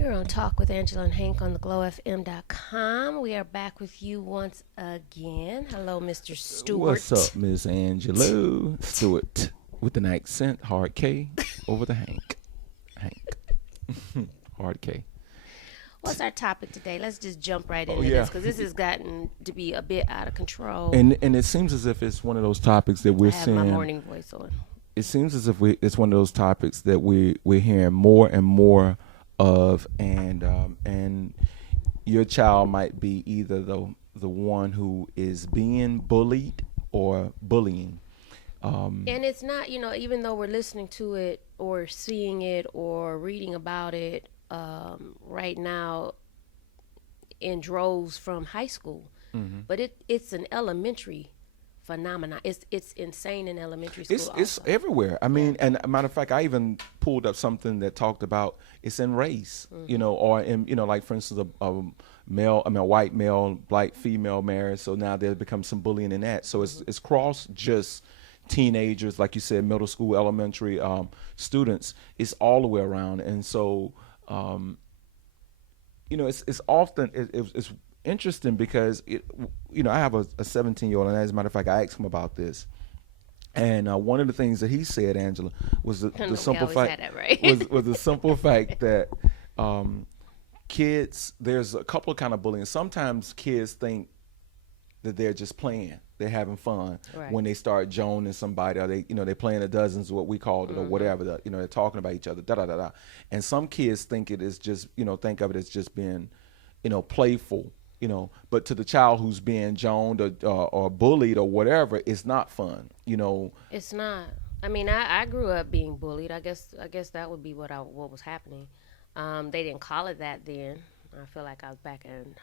You're on Talk with Angela and Hank on the glowfm.com. We are back with you once again. Hello, Mr. What's Stewart. up, Miss Angelo? Stewart with an accent, hard K over the Hank. Hank. Hard K. What's our topic today? Let's just jump right Oh into this yeah. because this has gotten to be a bit out of control. And it seems as if it's one of those topics that I we're have my seeing. morning voice on. It seems as if it's one of those topics that we're hearing more and more of, and your child might be either the one who is being bullied or bullying. And it's not, even though we're listening to it or seeing it or reading about it right now in droves from high school, but it's an elementary phenomenon. It's insane in elementary school. It's also. everywhere. I mean, and a matter of fact, I even pulled up something that talked about it's in race, or in like for instance, a white male, black female marriage. So now there becomes some bullying in that. So it's cross just teenagers, like you said, middle school, elementary students. It's all the way around, and so it's often it's interesting because I have a 17-year-old, and as a matter of fact, I asked him about this. And one of the things that he said, Angela, was the simple fact right. was the simple fact that kids, there's a couple of kind of bullying. Sometimes kids think that they're just playing, they're having fun Right. when they start joning somebody, or they're playing a dozens, what we called it, or whatever. They're talking about each other, da da da da. And some kids think it is just think of it as just being playful. But to the child who's being joned or bullied or whatever, it's not fun. It's not. I mean, I grew up being bullied. I guess that would be what was happening. They didn't call it that then. I feel like I was back in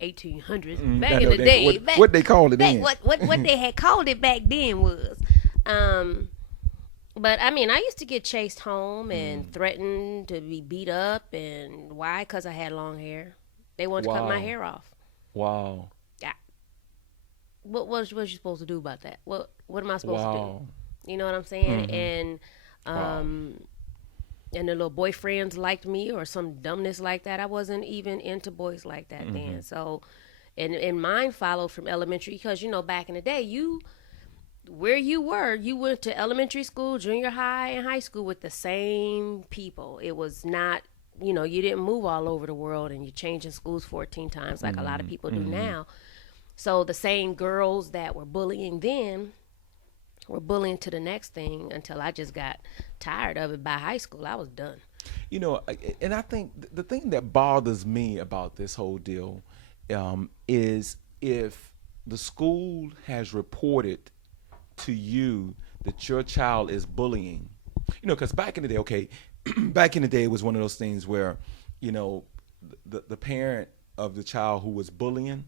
1800s, back in the day. What they called it then? What they had called it back then was. But I mean, I used to get chased home and threatened to be beat up, and why? Because I had long hair. They wanted to cut my hair off. Wow. Yeah. What you supposed to do about that? What am I supposed to do? You know what I'm saying? And and the little boyfriends liked me or some dumbness like that. I wasn't even into boys like that then. So, and mine followed from elementary because back in the day, where you went to elementary school, junior high, and high school with the same people. It was not. You didn't move all over the world and you're changing schools 14 times like a lot of people do now. So the same girls that were bullying then were bullying to the next thing until I just got tired of it. By high school, I was done. And I think the thing that bothers me about this whole deal is if the school has reported to you that your child is bullying, because back in the day, okay, back in the day, it was one of those things where, the parent of the child who was bullying,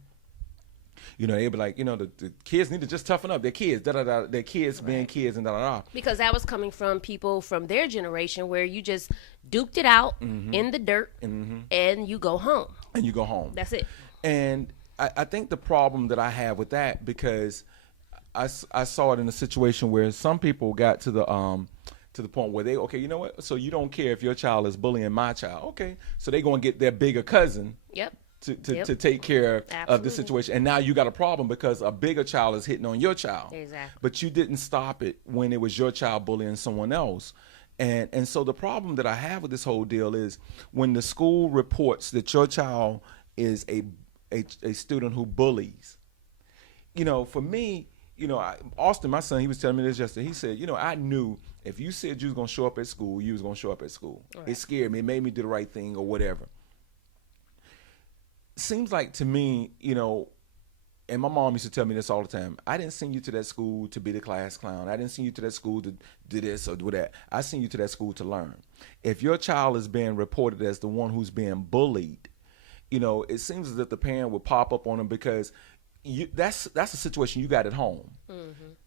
they'd be like, the kids need to just toughen up. They're kids, da da da. They're kids being kids, and da da da. Because that was coming from people from their generation where you just duked it out in the dirt and you go home. And you go home. That's it. And I think the problem that I have with that, because I saw it in a situation where some people got to the point where okay, you know what? So you don't care if your child is bullying my child. Okay. So they're going to get their bigger cousin Yep. to take care of the Absolutely. situation. And now you got a problem because a bigger child is hitting on your child. Exactly. But you didn't stop it when it was your child bullying someone else. And so the problem that I have with this whole deal is when the school reports that your child is a student who bullies. For me, Austin, my son, he was telling me this yesterday. He said, I knew if you said you was going to show up at school, you was going to show up at school. Right. It scared me. It made me do the right thing or whatever. Seems like to me, and my mom used to tell me this all the time, I didn't send you to that school to be the class clown. I didn't send you to that school to do this or do that. I sent you to that school to learn. If your child is being reported as the one who's being bullied, it seems as if the parent would pop up on them because that's a situation you got at home.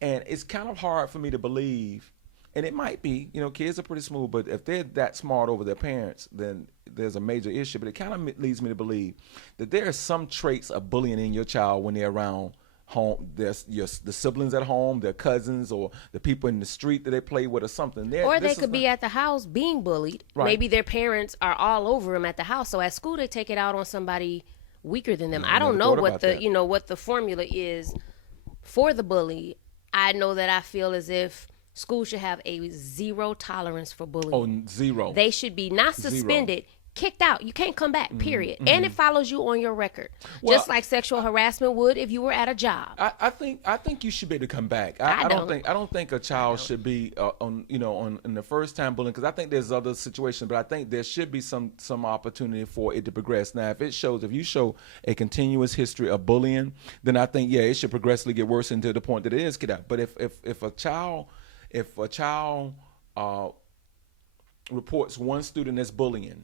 And it's kind of hard for me to believe, and it might be, kids are pretty smooth, but if they're that smart over their parents, then there's a major issue. But it kind of leads me to believe that there are some traits of bullying in your child when they're around home, the siblings at home, their cousins, or the people in the street that they play with, or something. Or they could be at the house being bullied. Right. Maybe their parents are all over them at the house. So at school, they take it out on somebody weaker than them. I don't know what what the formula is for the bully. I know that I feel as if school should have a zero tolerance for bullying. Oh, zero. They should be not suspended, kicked out. You can't come back, period. And it follows you on your record. Well, just like sexual harassment would if you were at a job. I think you should be able to come back. I don't think a child should be on in the first time bullying, because I think there's other situations, but I think there should be some opportunity for it to progress. Now, if you show a continuous history of bullying, then I think it should progressively get worse until the point that it is get out. But if a child reports one student as bullying,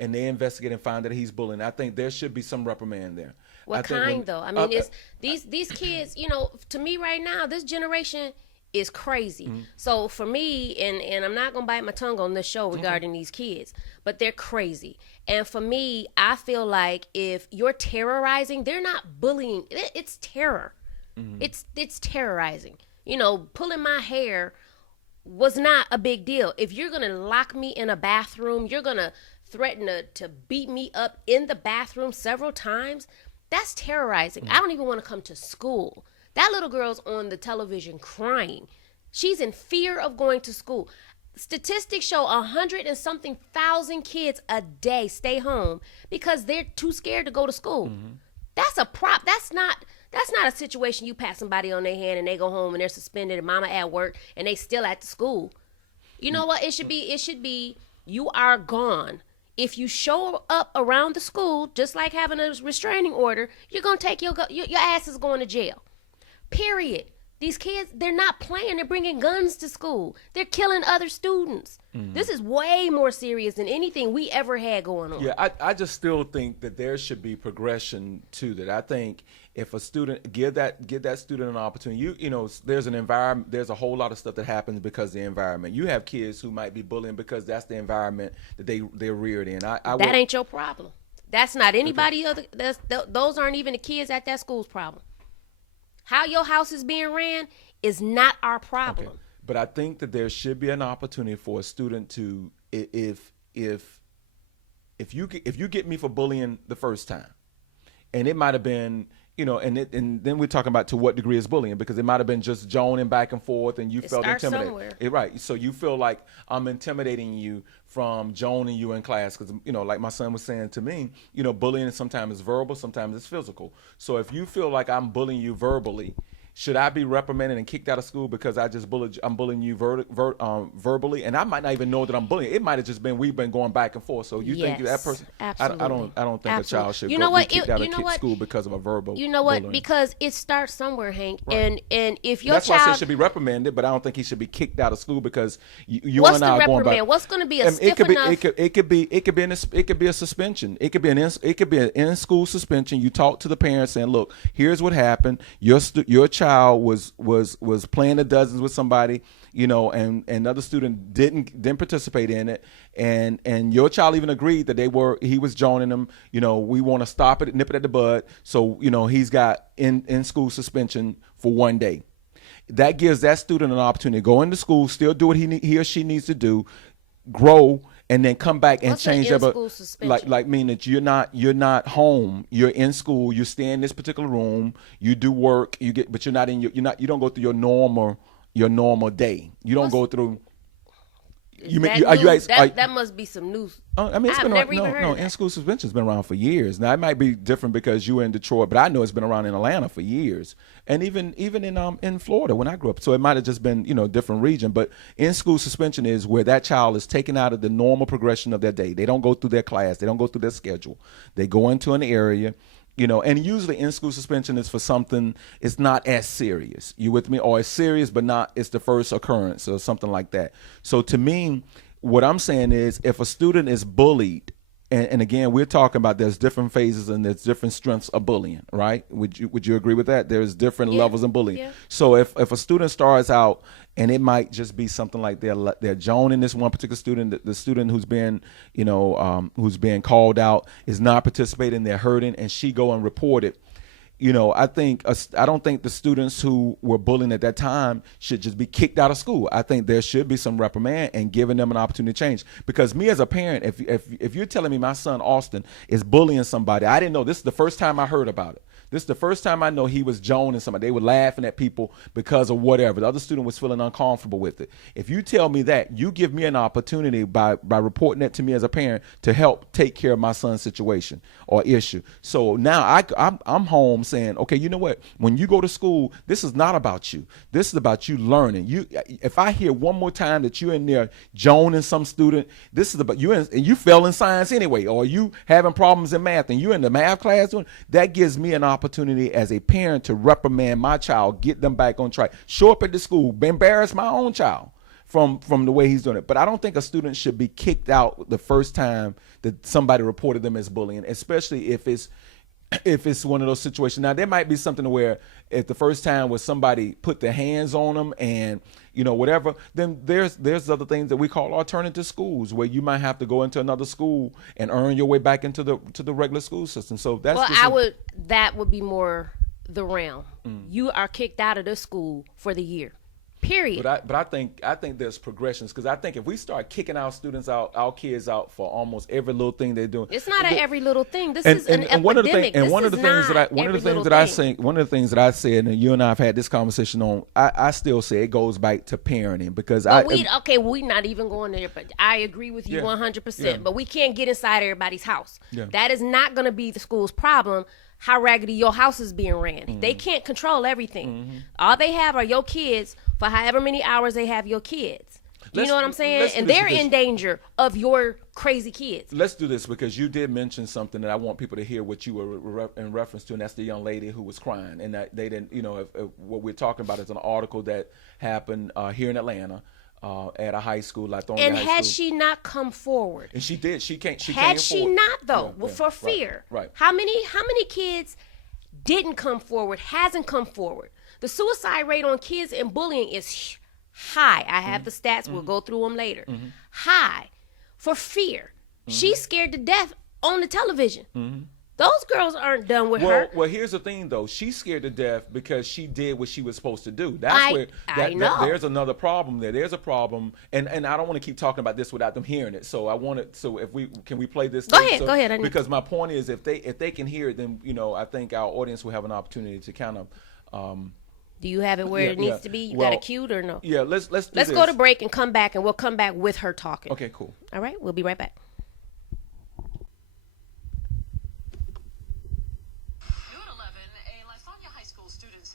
and they investigate and find that he's bullying, I think there should be some reprimand there. What kind, though? I mean, it's these kids, to me right now, this generation is crazy. Mm-hmm. So for me, and I'm not going to bite my tongue on this show regarding these kids, but they're crazy. And for me, I feel like if you're terrorizing, they're not bullying. It's terror. Mm-hmm. It's terrorizing. Pulling my hair was not a big deal. If you're going to lock me in a bathroom, you're going to threaten to beat me up in the bathroom several times, that's terrorizing. I don't even want to come to school. That little girl's on the television crying. She's in fear of going to school. Statistics show 100 and something thousand kids a day stay home because they're too scared to go to school. Mm-hmm. That's a prop. That's not a situation you pat somebody on their hand and they go home and they're suspended and mama at work and they still at the school. You know what? It should be you are gone. If you show up around the school, just like having a restraining order, you're going to take your ass is going to jail. Period. These kids, they're not playing. They're bringing guns to school. They're killing other students. Mm-hmm. This is way more serious than anything we ever had going on. Yeah, I just still think that there should be progression to that. I think if a student, give that student an opportunity, there's an environment, there's a whole lot of stuff that happens because of the environment. You have kids who might be bullying because that's the environment that they're reared in. That ain't your problem. That's not anybody other. Those aren't even the kids at that school's problem. How your house is being ran is not our problem. Okay. But I think that there should be an opportunity for a student to, if you get me for bullying the first time, and it might have been, and then we're talking about to what degree is bullying, because it might have been just joning back and forth and you felt intimidated. Right. So you feel like I'm intimidating you from joining you in class, because like my son was saying to me, bullying sometimes is verbal, sometimes it's physical. So if you feel like I'm bullying you verbally, should I be reprimanded and kicked out of school because I'm bullying you verbally, and I might not even know that I'm bullying. It might have just been we've been going back and forth. So you think that person? Absolutely. I don't think a child should be kicked out of school because of a verbal. You know what? Bullying. Because it starts somewhere, Hank. Right. And if your that's child, why I said should be reprimanded, but I don't think he should be kicked out of school because you and I are going back. What's going to be a stiff enough? It could be a suspension. It could be an in-school suspension. You talk to the parents and look, here's what happened. Your child was playing the dozens with somebody, and another student didn't participate in it, and your child even agreed that he was joining them. We want to stop it, nip it at the bud. So he's got in school suspension for 1 day. That gives that student an opportunity to go into school, still do what he or she needs to do, grow, and then come back and What's change that. Like mean that you're not home. You're in school. You stay in this particular room. You do work. But you're not in you don't go through your normal day. You don't go through. That must be some news. I mean, it's been around. In-school suspension's been around for years. Now it might be different because you were in Detroit, but I know it's been around in Atlanta for years, and even in Florida when I grew up. So it might have just been different region. But in-school suspension is where that child is taken out of the normal progression of their day. They don't go through their class. They don't go through their schedule. They go into an area. And usually in-school suspension is for something, it's not as serious. You with me? Or it's serious, but it's the first occurrence or something like that. So to me, what I'm saying is if a student is bullied, and again, we're talking about there's different phases and there's different strengths of bullying, right? Would you agree with that? There's different levels of bullying. Yeah. So if a student starts out, and it might just be something like they're joining this one particular student, the student who's being called out is not participating, they're hurting, and she go and report it. I don't think the students who were bullying at that time should just be kicked out of school. I think there should be some reprimand and giving them an opportunity to change. Because me as a parent, if you're telling me my son Austin is bullying somebody, I didn't know. This is the first time I heard about it. This is the first time I know he was joning somebody. They were laughing at people because of whatever. The other student was feeling uncomfortable with it. If you tell me that, you give me an opportunity by reporting that to me as a parent to help take care of my son's situation or issue. So now I'm home saying, okay, you know what? When you go to school, this is not about you. This is about you learning. If I hear one more time that you're in there joning some student, this is about you, and you fail in science anyway, or you having problems in math and you're in the math class doing that, gives me an opportunity as a parent to reprimand my child, get them back on track, show up at the school, embarrass my own child from the way he's doing it. But I don't think a student should be kicked out the first time that somebody reported them as bullying, especially if it's one of those situations. Now, there might be something where if the first time was somebody put their hands on them and, whatever, then there's other things that we call alternative schools where you might have to go into another school and earn your way back into the regular school system. So that's that would be more the realm. You are kicked out of the school for the year. Period. But I think there's progressions, because I think if we start kicking our students out, our kids out for almost every little thing they're doing, it's not every little thing. This is an epidemic. One of the things that I said, and you and I have had this conversation on, I still say it goes back to parenting, because we're not even going there. But I agree with you 100%. But we can't get inside everybody's house. Yeah. That is not going to be the school's problem. How raggedy your house is being ran. They can't control everything. All they have are your kids for however many hours they have your kids. You know what I'm saying? And they're in danger of your crazy kids. Let's do this, because you did mention something that I want people to hear what you were in reference to, and that's the young lady who was crying. And that they didn't, if what we're talking about is an article that happened here in Atlanta. At a high school, Lithonia and High had School. she not come forward, and she did, she came. Had she not though, for fear, right? How many kids didn't come forward? Hasn't come forward. The suicide rate on kids and bullying is high. I have the stats. We'll go through them later. High for fear. She's scared to death on the television. Those girls aren't done with her. Well, here's the thing, though. She's scared to death because she did what she was supposed to do. I know. There's another problem there. There's a problem, and I don't want to keep talking about this without them hearing it. So I want it. So can we play this? Go ahead. Because my point is, if they can hear it, then I think our audience will have an opportunity to kind of. Do you have it where it needs to be? You got it cued or no? Yeah, let's go to break and come back, and we'll come back with her talking. Okay, cool. All right, we'll be right back.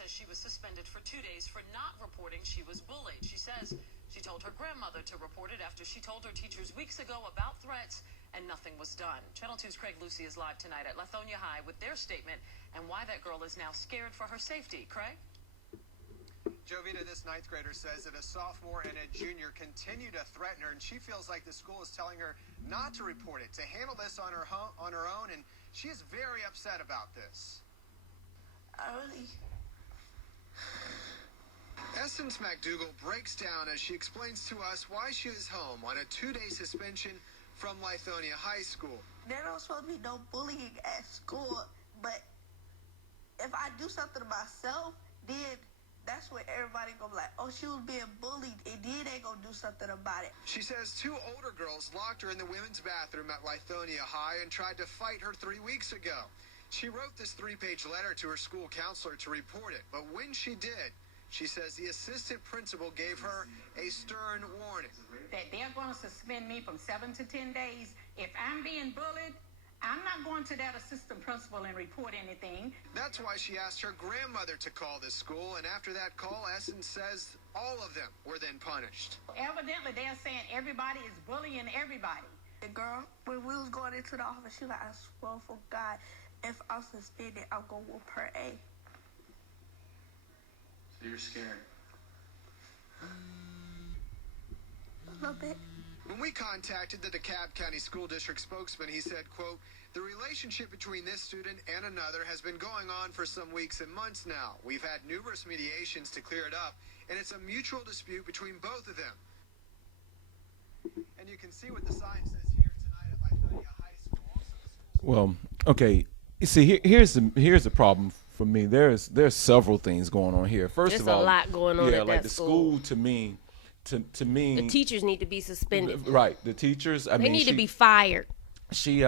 She was suspended for 2 days for not reporting she was bullied. She says she told her grandmother to report it after she told her teachers weeks ago about threats and nothing was done. Channel 2's Craig Lucy is live tonight at Lithonia High with their statement and why that girl is now scared for her safety. Craig? Jovita, this ninth grader, says that a sophomore and a junior continue to threaten her, and she feels like the school is telling her not to report it, to handle this on her own, and she is very upset about this. Essence McDougal breaks down as she explains to us why she is home on a 2-day suspension from Lithonia High School. There don't supposed to be no bullying at school, but if I do something to myself, then that's when everybody gonna be like, oh, she was being bullied, and then they gonna do something about it. She says 2 older girls locked her in the women's bathroom at Lithonia High and tried to fight her 3 weeks ago. She wrote this 3-page letter to her school counselor to report it, but when she did, she says the assistant principal gave her a stern warning. That they're going to suspend me from 7 to 10 days. If I'm being bullied, I'm not going to that assistant principal and report anything. That's why she asked her grandmother to call this school, and after that call, Essence says all of them were then punished. Evidently, they're saying everybody is bullying everybody. The girl, when we was going into the office, she was like, I swear for God, if I'm suspended, I'm going to whoop her A. So you're scared? A little bit. When we contacted the DeKalb County School District spokesman, he said, quote, the relationship between this student and another has been going on for some weeks and months now. We've had numerous mediations to clear it up, and it's a mutual dispute between both of them. And you can see what the sign says here tonight at Lithonia High School. Well, okay. See, here's the problem for me, there's several things going on here. First There's of all, a lot going on yeah, at like that the school. to me, to me, The teachers need to be suspended. right? The teachers, I They mean, need to be fired. she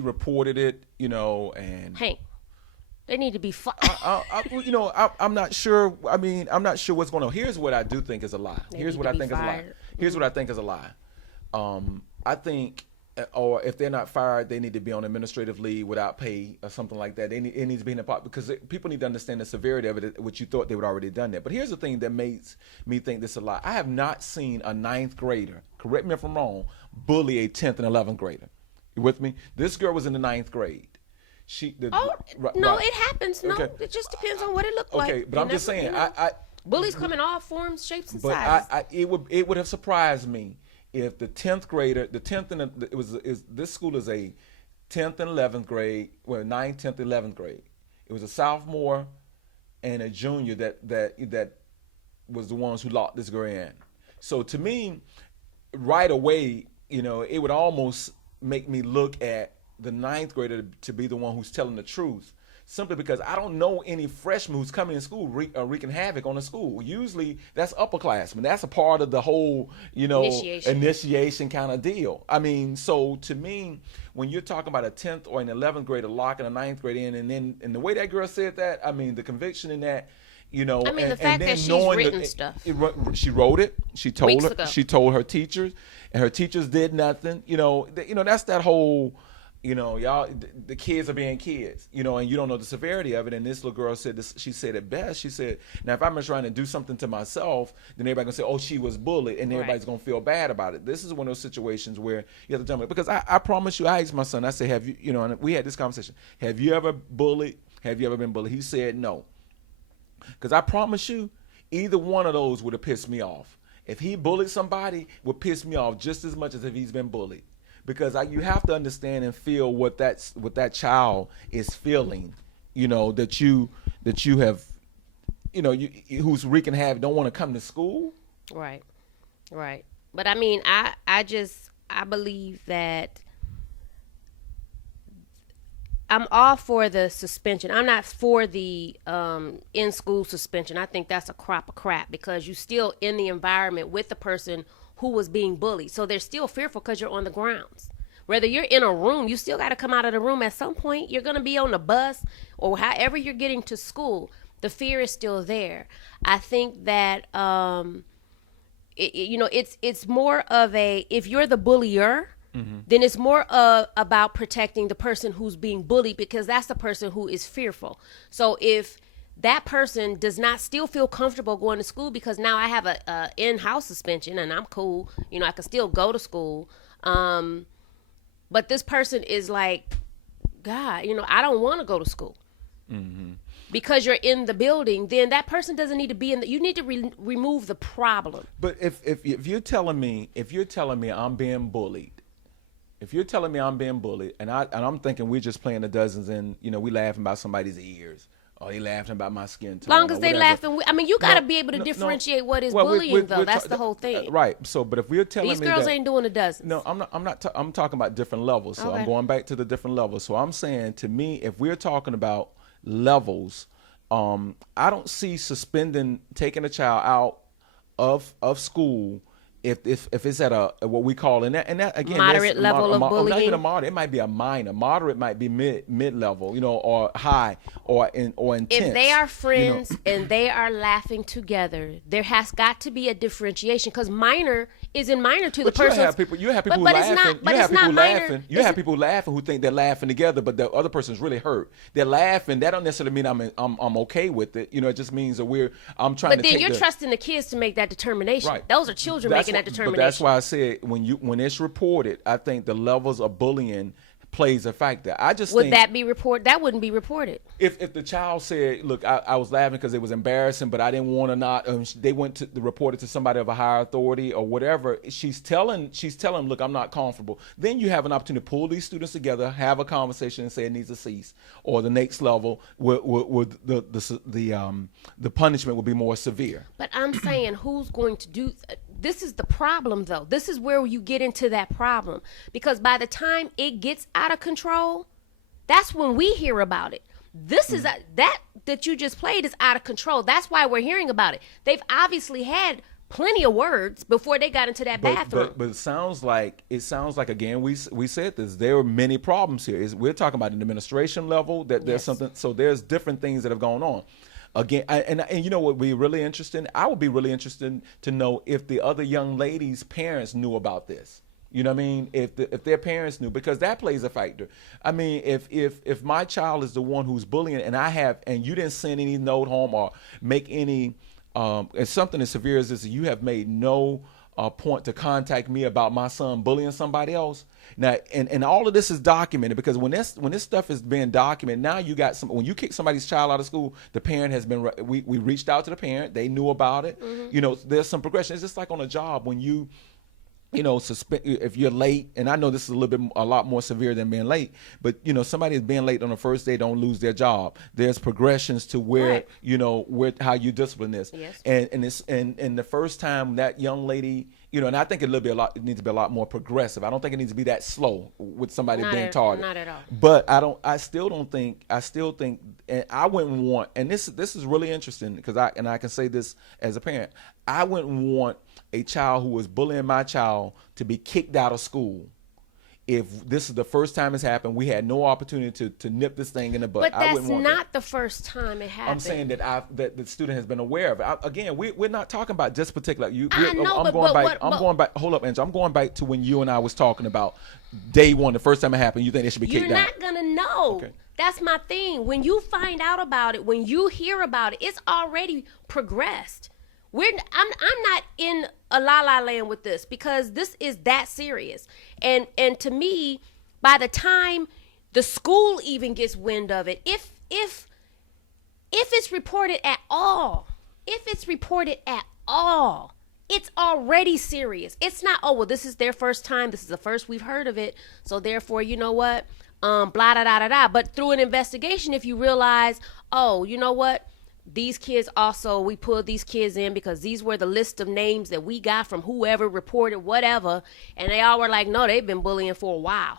reported it, and Hank, they need to be fired. I'm not sure. I mean, I'm not sure what's going on. Here's what I do think is a lie. They Here's need what to I be think is a lie. fired. Here's what I think is a lie. I think, or if they're not fired, they need to be on administrative leave without pay or something like that. It needs to be in a part because people need to understand the severity of it, which you thought they would already done that. But here's the thing that makes me think this is a lie. I have not seen a 9th grader, correct me if I'm wrong, bully a 10th and 11th grader. You with me? This girl was in the 9th grade. No, it happens. No, Okay. it just depends on what it looked like. Okay, but I'm just saying, bullies come in all forms, shapes, and but sizes. it would have surprised me if the 10th grader, the 10th and this school is a 10th and 11th grade, well 9th, 10th, 11th grade. It was a sophomore and a junior that was the ones who locked this girl in. So to me, right away, it would almost make me look at the 9th grader to be the one who's telling the truth, simply because I don't know any freshman who's coming in school wreaking havoc on the school. Usually that's upperclassmen. That's a part of the whole, initiation kind of deal. I mean, so to me, when you're talking about a 10th or an 11th grader locking a 9th grade in, and the way that girl said that, I mean, the conviction in that, the fact that she's written stuff. She wrote it. She told Weeks her. ago. She told her teachers, and her teachers did nothing. That's that whole. Y'all, the kids are being kids, and you don't know the severity of it. And this little girl said this, she said it best. She said, now, if I'm trying to do something to myself, then everybody's going to say, oh, she was bullied, and everybody's going to feel bad about it. This is one of those situations where you have to tell me, because I promise you, I asked my son, I said, have you, and we had this conversation, have you ever bullied? Have you ever been bullied? He said no. Because I promise you, either one of those would have pissed me off. If he bullied somebody, it would piss me off just as much as if he's been bullied. Because you have to understand and feel what that child is feeling, that you have, who's wreaking havoc, don't want to come to school. Right. But I mean, I believe that I'm all for the suspension. I'm not for the in-school suspension. I think that's a crop of crap, because you still in the environment with the person who was being bullied. So they're still fearful because you're on the grounds. Whether you're in a room, you still got to come out of the room at some point. You're going to be on the bus or however you're getting to school. The fear is still there. I think that, it's more of a, if you're the bullier, then it's more about protecting the person who's being bullied, because that's the person who is fearful. So if that person does not still feel comfortable going to school, because now I have a in-house suspension and I'm cool, I can still go to school. But this person is like, God, I don't want to go to school. Because you're in the building, then that person doesn't need to be in you need to remove the problem. But if you're telling me I'm being bullied, and I'm thinking we're just playing the dozens and we laughing about somebody's ears, or they laughing about my skin tone. Long as they laughing, you got to be able to differentiate what is bullying, though. That's the whole thing. Right. So, but if we're telling these me girls that, ain't doing the dozens. No, I'm not. I'm talking about different levels. So Okay. I'm going back to the different levels. So I'm saying, to me, if we're talking about levels, I don't see taking a child out of school if it's at a what we call and that again, moderate level of bullying. Not even a moderate. It might be a minor. Moderate might be mid level, or high, or intense. If they are friends and they are laughing together, there has got to be a differentiation, because minor isn't minor to the person. You have people laughing. You have people laughing who think they're laughing together, but the other person's really hurt. They're laughing. That don't necessarily mean I'm okay with it. It just means that I'm trying to. But then you're trusting the kids to make that determination. Right. Those are children making that determination. But that's why I said when it's reported, I think the levels of bullying plays a factor. I just would think, that be reported? That wouldn't be reported. If the child said, "Look, I was laughing because it was embarrassing, but I didn't want to not," they went to report it to somebody of a higher authority or whatever. She's telling, "Look, I'm not comfortable." Then you have an opportunity to pull these students together, have a conversation, and say it needs to cease. Or the next level, would the punishment would be more severe. But I'm saying, who's going to do? This is the problem, though. This is where you get into that problem, because by the time it gets out of control, that's when we hear about it. This is that you just played is out of control. That's why we're hearing about it. They've obviously had plenty of words before they got into that bathroom. But it sounds like again we said this. There are many problems here. We're talking about an administration level that there's something. So there's different things that have gone on. Again, and you know what would be really interesting? I would be really interested to know if the other young ladies' parents knew about this. You know what I mean? If their parents knew, because that plays a factor. I mean, if my child is the one who's bullying, and you didn't send any note home or make any, it's something as severe as this, you have made no point to contact me about my son bullying somebody else. Now, and all of this is documented, because when this stuff is being documented, now you got when you kick somebody's child out of school, the parent has been, we reached out to the parent, they knew about it. You know, there's some progression. It's just like on a job when you know, if you're late, and I know this is a lot more severe than being late, but you know, somebody is being late on the first day, don't lose their job. There's progressions to where, you know, how you discipline this. Yes. And the first time that young lady, you know, and I think it needs to be a lot more progressive. I don't think it needs to be that slow with somebody being targeted. Not at all. But I still think, and I wouldn't want, and this is really interesting, because I can say this as a parent, I wouldn't want a child who was bullying my child to be kicked out of school. If this is the first time it's happened, we had no opportunity to nip this thing in the butt. But that's not the first time it happened. I'm saying that the student has been aware of it. Again, we're not talking about just particular. I'm going back. Hold up, Angela. I'm going back to when you and I was talking about day one, the first time it happened. You think they should be kicked out? You're not gonna know. Okay. That's my thing. When you find out about it, when you hear about it, it's already progressed. I'm not in a la land with this, because this is that serious. And to me, by the time the school even gets wind of it, if it's reported at all, it's already serious. It's not, oh, well, this is their first time. This is the first we've heard of it. So therefore, you know what? Blah, da, da, da, da. But through an investigation, if you realize, oh, you know what? These kids also, we pulled these kids in because these were the list of names that we got from whoever reported whatever. And they all were like, no, they've been bullying for a while.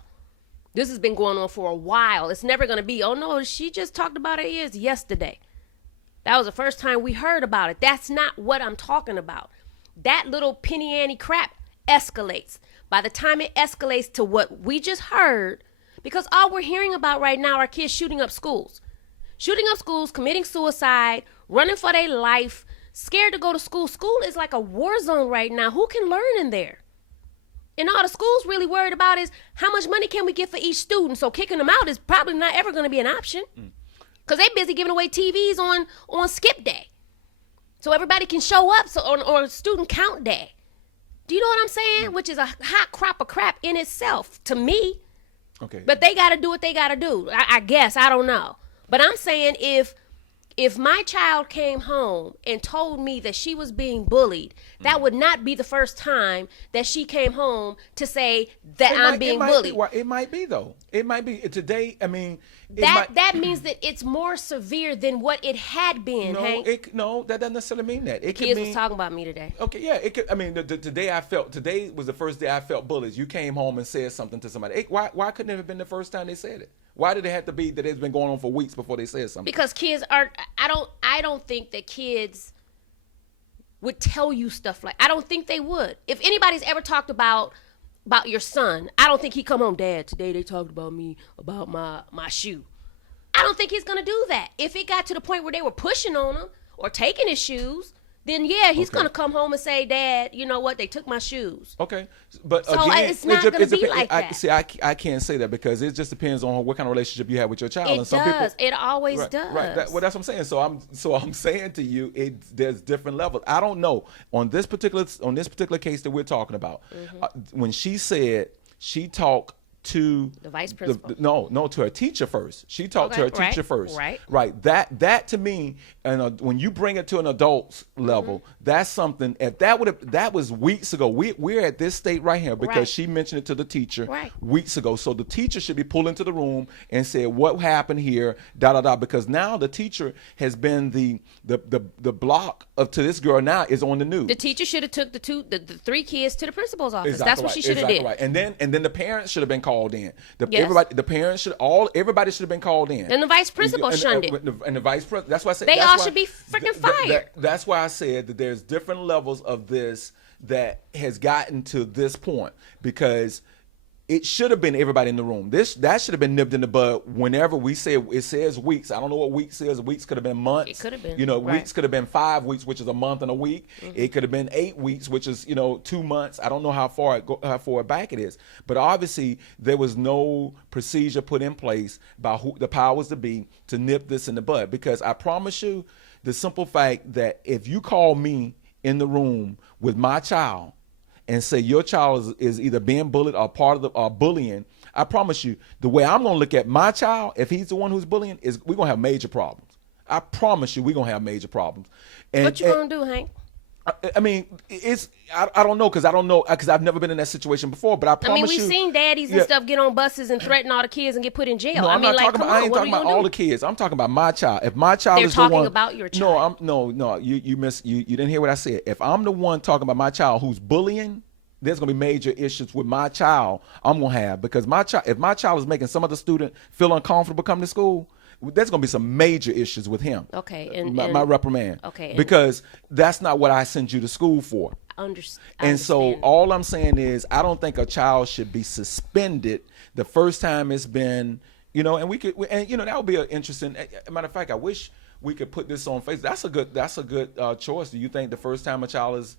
This has been going on for a while. It's never going to be, oh, no, she just talked about her ears yesterday. That was the first time we heard about it. That's not what I'm talking about. That little penny ante crap escalates. By the time it escalates to what we just heard, because all we're hearing about right now are kids shooting up schools, committing suicide, running for their life, scared to go to school. School is like a war zone right now. Who can learn in there? And all the school's really worried about is how much money can we get for each student. So kicking them out is probably not ever going to be an option, because they're busy giving away TVs on skip day, so everybody can show up, or student count day. Do you know what I'm saying? Which is a hot crop of crap in itself to me. Okay. But they got to do what they got to do. I guess. I don't know. But I'm saying if my child came home and told me that she was being bullied, that would not be the first time that she came home to say that I'm being bullied. It might be, though. It might be. Today, I mean... That means that it's more severe than what it had been, Hank. That doesn't necessarily mean that. Kids was talking about me today. Okay, yeah. It could, I mean, today was the first day I felt bullied. You came home and said something to somebody. Why couldn't it have been the first time they said it? Why did it have to be that it's been going on for weeks before they said something? Because kids I don't think that kids would tell you stuff like, I don't think they would. If anybody's ever talked about your son, I don't think he'd come home, Dad, today they talked about me, about my shoe. I don't think he's going to do that. If it got to the point where they were pushing on him or taking his shoes, then yeah, he's going to come home and say, Dad, you know what? They took my shoes. Okay. But so again, it's not going to be like that. See, I can't say that, because it just depends on what kind of relationship you have with your child. It does. It always does. Right. That's what I'm saying. So I'm saying to you, there's different levels. I don't know on this particular case that we're talking about. When she said she talked to the vice principal. To her teacher first. She talked to her teacher first. Right. That to me, and when you bring it to an adult's level, that's something. If that was weeks ago. We're at this state right here because she mentioned it to the teacher weeks ago. So the teacher should be pulled into the room and said, what happened here, because now the teacher has been the block to this girl now is on the news. The teacher should have took the three kids to the principal's office. Exactly that's what she should have did. Right. And then the parents should have been called called in. Yes. The parents everybody should have been called in. And the vice principal shunned it. And the vice president. That's why I said they all should be freaking fired. That's why I said that there's different levels of this that has gotten to this point, because it should have been everybody in the room. That should have been nipped in the bud whenever we say it says weeks. I don't know what weeks is. Weeks could have been months. It could have been. Right. Weeks could have been 5 weeks, which is a month and a week. Mm-hmm. It could have been 8 weeks, which is 2 months. I don't know how far back it is. But obviously there was no procedure put in place by the powers to be to nip this in the bud. Because I promise you, the simple fact that if you call me in the room with my child and say your child is either being bullied or part of the bullying, I promise you, the way I'm going to look at my child, if he's the one who's bullying, is we're going to have major problems. I promise you, we're going to have major problems. What you going to do, Hank? I mean, I don't know, because I've never been in that situation before. But I promise you, we've seen daddies and stuff get on buses and threaten all the kids and get put in jail. No, I ain't talking about all the kids. I'm talking about my child. If my child is the one, they're talking about your child. No. You didn't hear what I said. If I'm the one talking about my child who's bullying, there's gonna be major issues with my child. I'm gonna have, because if my child is making some other student feel uncomfortable coming to school, there's going to be some major issues with him. Okay. My reprimand. Okay. Because that's not what I sent you to school for. And so all I'm saying is, I don't think a child should be suspended the first time it's been, and that would be an interesting, matter of fact, I wish we could put this on Facebook. That's a good choice. Do you think the first time a child has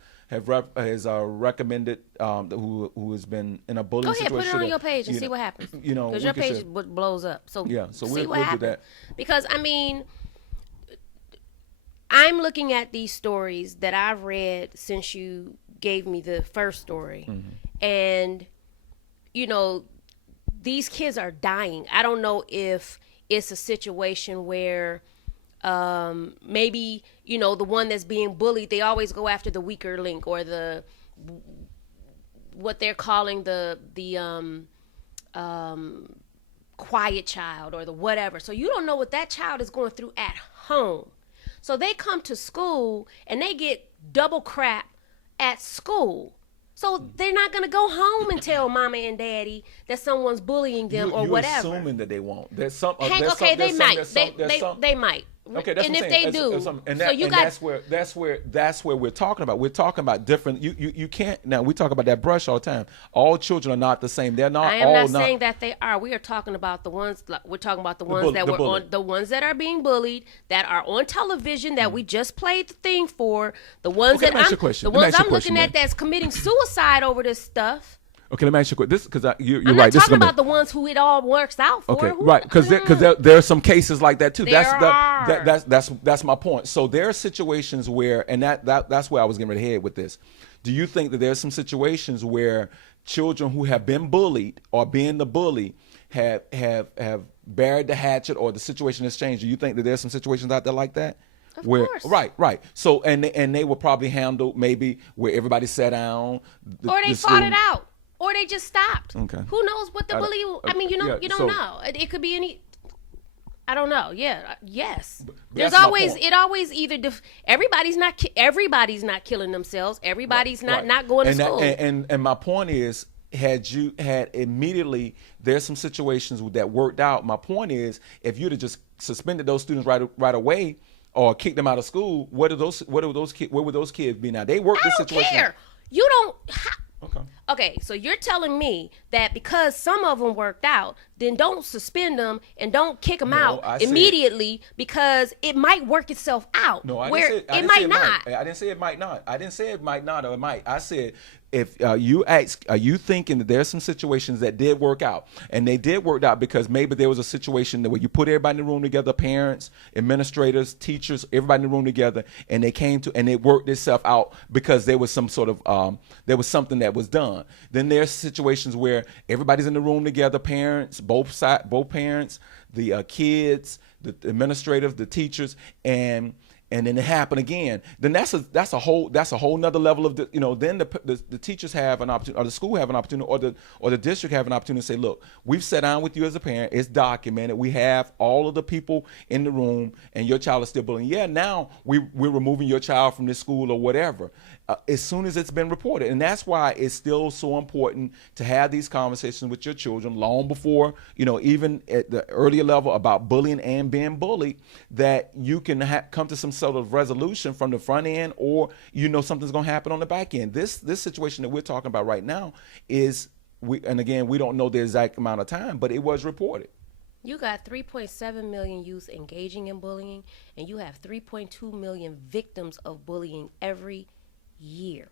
recommended who has been in a bullying situation? Go ahead, put it on your page and see what happens. Because your page blows up. So we'll do that. Because I'm looking at these stories that I've read since you gave me the first story, and these kids are dying. I don't know if it's a situation where maybe the one that's being bullied, they always go after the weaker link, or what they're calling the quiet child, or the whatever. So you don't know what that child is going through at home. So they come to school and they get double crap at school. So they're not going to go home and tell mama and daddy that someone's bullying them or whatever. You're assuming that they won't. There's some. They might. Okay, that's and what if saying. they do, that's where we're talking about. We're talking about different. You can't. Now we talk about that brush all the time. All children are not the same. They're not. I am not saying that they are. We are talking about the ones. We're talking about the ones that were on, the ones that are being bullied, that are on television, that we just played the thing for. The ones I'm looking at that's committing suicide over this stuff. Okay, let me ask you a question. This, because you're I'm right. Not talking about the ones who it all works out for. Okay, right? Because there are some cases like that too. There That's my point. So there are situations where, and that's where I was getting ready to head with this. Do you think that there are some situations where children who have been bullied or being the bully have buried the hatchet, or the situation has changed? Do you think that there's some situations out there like that? Of course. Right. So and they were probably handled maybe where everybody sat down, or they fought it out. Or they just stopped. Okay. Who knows what the bully? You don't know. It could be any. I don't know. Yeah. Yes. There's always. It always either. Everybody's not killing themselves. Everybody's not going to school. And my point is, had immediately, there's some situations that worked out. My point is, if you'd have just suspended those students right away, or kicked them out of school, where would those kids be now? They worked this situation. I don't care. You don't. Okay, so you're telling me that because some of them worked out, then don't suspend them and don't kick them out immediately, because it might work itself out. No, I didn't say it might not. I didn't say it might not or it might. I said, if you ask, are you thinking that there's some situations that did work out, and they did work out because maybe there was a situation where you put everybody in the room together, parents, administrators, teachers, everybody in the room together, and it worked itself out because there was some sort of there was something that was done. Then there's situations where everybody's in the room together, parents, both parents, the kids, the administrators, the teachers, and and then it happened again, then that's a whole nother level of then the teachers have an opportunity, or the school have an opportunity, or the district have an opportunity to say, look, we've sat down with you as a parent, it's documented, we have all of the people in the room, and your child is still bullying. Yeah, now we're removing your child from this school or whatever, as soon as it's been reported. And that's why it's still so important to have these conversations with your children long before, even at the earlier level about bullying and being bullied, that you can come to some sort of resolution from the front end, or something's going to happen on the back end. This situation that we're talking about right now is, and again, we don't know the exact amount of time, but it was reported. You got 3.7 million youth engaging in bullying, and you have 3.2 million victims of bullying every year.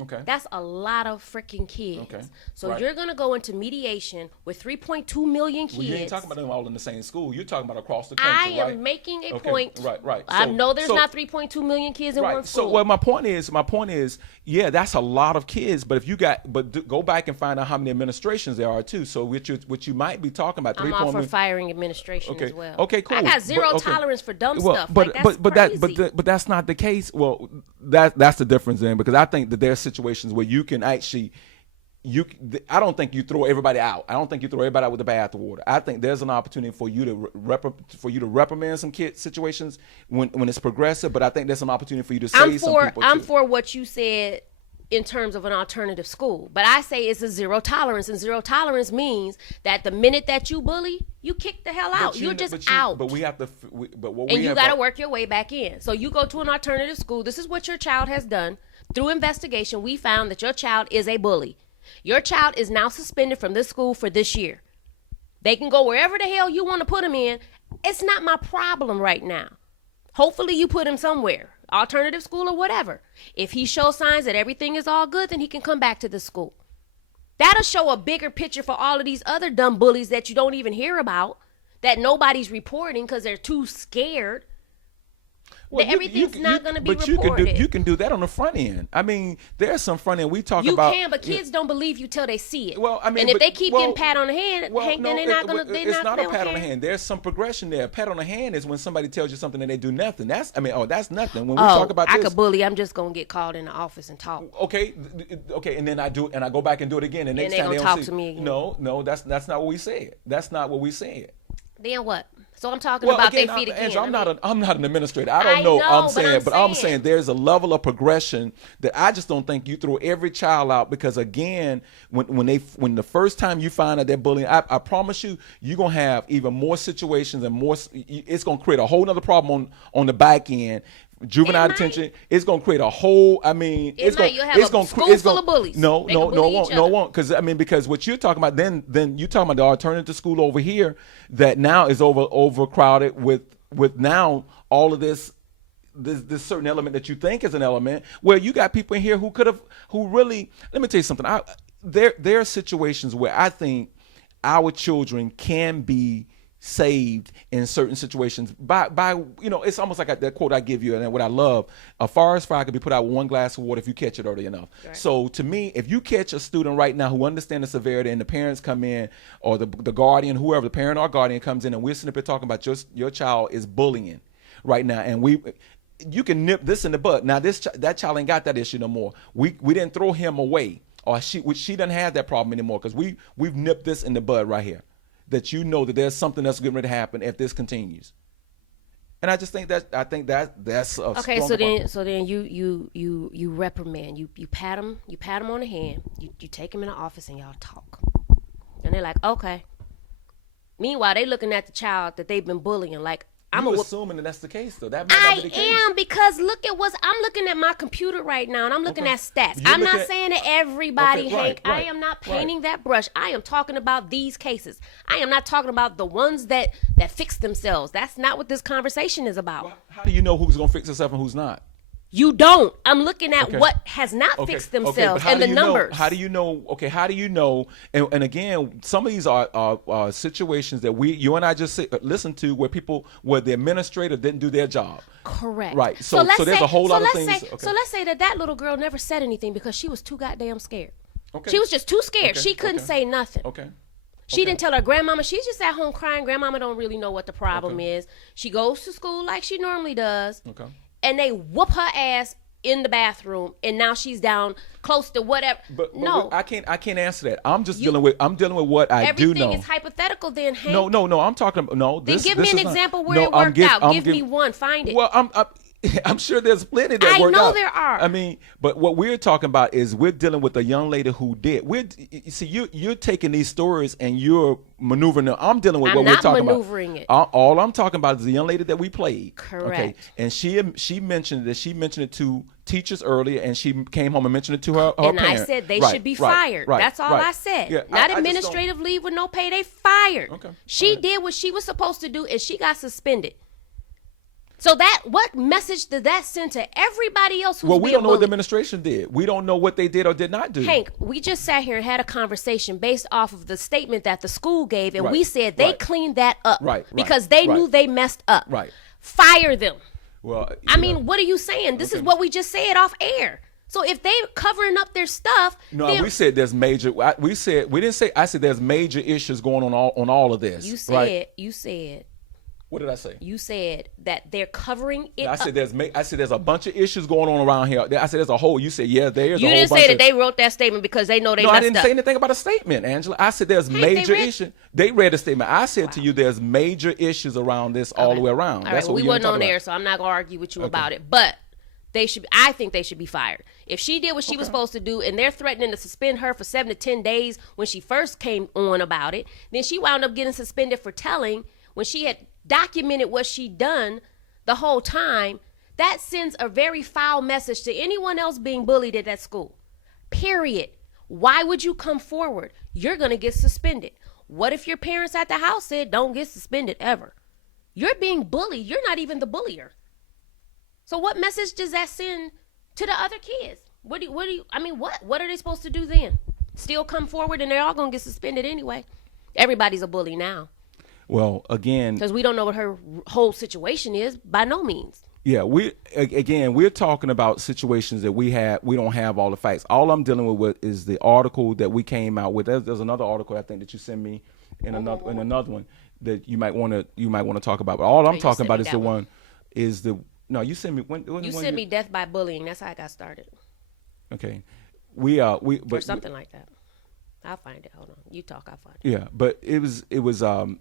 Okay. That's a lot of freaking kids. Okay. So Right. you're going to go into mediation with 3.2 million kids. Well, you ain't talking about them all in the same school. You're talking about across the country, I am right? making a Okay. point. Right. I So- know there's so- not 3.2 million kids in one Right. school. So, well, my point is, yeah, that's a lot of kids. But if you go back and find out how many administrations there are too. So, what you might be talking about, I'm all for firing administration Okay. as well. Okay, cool. I got zero But- okay. tolerance for dumb Well, stuff. But like, that's crazy. but that's not the case. Well, that's the difference then, because I think that there are situations where you can actually. I don't think you throw everybody out. I don't think you throw everybody out with the bathwater. I think there's an opportunity for you to reprimand some kid situations when it's progressive. But I think there's some opportunity for you to say some people I'm too. for what you said in terms of an alternative school, but I say it's a zero tolerance, and zero tolerance means that the minute that you bully, you kick the hell out. You're just out. But we have to. And you got to work your way back in. So you go to an alternative school. This is what your child has done. Through investigation, we found that your child is a bully. Your child is now suspended from this school for this year. They can go wherever the hell you want to put them in. It's not my problem right now. Hopefully you put him somewhere, alternative school or whatever. If he shows signs that everything is all good, then he can come back to the school. That'll show a bigger picture for all of these other dumb bullies that you don't even hear about, that nobody's reporting because they're too scared. Well, that everything's not going to be reported. You can do that on the front end. I mean, there's some front end we talk You about. can, but kids don't believe you till they see it. Well, I mean, and if but- they keep well, getting pat on the hand, Hank, then they're not going to. It's not a pat on the hand. There's some progression there. A pat on the hand is when somebody tells you something and they do nothing. That's nothing. When we talk about I this, could bully. I'm just going to get called in the office and talk. okay, and then I go back and do it again. And next they time gonna they don't talk see. to me again. No, that's not what we said. That's not what we said. Then what? So I'm talking about again, their feet again. Angela, I I'm not an administrator. I don't I know. know, I'm saying there's a level of progression that I just don't think you throw every child out, because again, when the first time you find out they're bullying, I promise you're gonna have even more situations and more. It's gonna create a whole nother problem on the back end. Juvenile detention. It's gonna create a whole. I mean, You'll have a school full of bullies. No, They can bully it won't. each No, it other. won't. Because what you're talking about, then you're talking about the alternative school over here that now is overcrowded with now all of this certain element that you think is an element, where you got people in here who really. Let me tell you something. There are situations where I think our children can be saved in certain situations by it's almost like that quote I give you, and what I love: a forest fire can be put out with one glass of water if you catch it early enough. Right. So to me, if you catch a student right now who understands the severity, and the parents come in, or the guardian, whoever, the parent or guardian comes in, and we're sitting up here talking about your child is bullying right now, and you can nip this in the bud. Now that child ain't got that issue no more. We didn't throw him away, or she doesn't have that problem anymore, because we've nipped this in the bud right here. That that there's something that's getting ready to happen if this continues, and I just think that's a Okay, strong so then you reprimand, you pat him on the hand, you take him in the office and y'all talk, and they're like, okay. Meanwhile, they looking at the child that they've been bullying like, I'm assuming that that's the case, though. That might not be the case. I am, because look at I'm looking at my computer right now, and I'm looking at stats. I'm not saying that everybody, Hank. Right, I am not painting that brush. I am talking about these cases. I am not talking about the ones that fix themselves. That's not what this conversation is about. Well, how do you know who's going to fix itself and who's not? You don't. I'm looking at what has not fixed but themselves how and do the you know- numbers. How do you know? Okay, how do you know? And again, some of these are situations that you and I just listened to where the administrator didn't do their job. Correct. Right. So there's a whole lot of things. So let's say that little girl never said anything because she was too goddamn scared. Okay. She was just too scared. Okay, She couldn't say nothing. Okay. She didn't tell her grandmama. She's just at home crying. Grandmama don't really know what the problem is. She goes to school like she normally does. Okay. and they whoop her ass in the bathroom, and now she's down close to whatever. But no, I can't answer that. I'm just dealing with what I do know. Everything is hypothetical. Then Hank. No. I'm talking about no. Then This, give this me an is not- example where no, it worked out. Give me giving- one. Find it. Well, I'm sure there's plenty that I worked know out. there are. I mean, but what we're talking about is we're dealing with a young lady who did. You see, you're taking these stories and you're maneuvering them. I'm dealing with I'm what we're not talking maneuvering it. All I'm talking about is the young lady that we played. Correct. Okay, and she mentioned that she mentioned it to teachers earlier, and she came home and mentioned it to her and parent. I said they Right, should be right, fired. right, That's all right. I said. Yeah, Not I just administrative leave with no pay. They fired. Okay. She All right. did what she was supposed to do, and she got suspended. So what message did that send to everybody else who's Well, we being don't know what the bullied? administration did. We don't know what they did or did not do. Hank, we just sat here and had a conversation based off of the statement that the school gave, and Right, we said they right. cleaned that up Right, because they knew right. they messed up. Right. Fire them. Well, I mean, what are you saying? This is what we just said off air. So if they're covering up their stuff, No, then we said there's major. We didn't say. I said there's major issues going on all of this. you said right? What did I say? you said that they're covering it I up. said there's a bunch of issues going on around here. I said there's a whole. You said yeah, there's. You a whole didn't bunch say that of, they wrote that statement because they know they No, messed I didn't up. say anything about a statement, Angela. I said there's Hey, major they read- issues. They read a statement. I said to you there's major issues around this all the way around. All That's right, what we we wasn't on about. air, so I'm not gonna argue with you about it. But I think they should be fired. If she did what she was supposed to do, and they're threatening to suspend her for 7 to 10 days when she first came on about it, then she wound up getting suspended for telling when she had documented what she'd done the whole time. That sends a very foul message to anyone else being bullied at that school. Period. Why would you come forward? You're gonna get suspended. What if your parents at the house said don't get suspended ever? You're being bullied. You're not even the bullier. So what message does that send to the other kids? What are they supposed to do then? Still come forward and they're all gonna get suspended anyway. Everybody's a bully now Well, again, because we don't know what her whole situation is by no means. yeah, we're talking about situations that we don't have all the facts. All I'm dealing with is the article that we came out with. There's another article I think that you sent me in another one that you might want to talk about. But all I'm you talking sent about me is that the one. one is the no. You sent me You sent me death by bullying. That's how I got started, okay. or But something like that. I'll find it. Hold on. You talk. I'll find it. yeah, but it was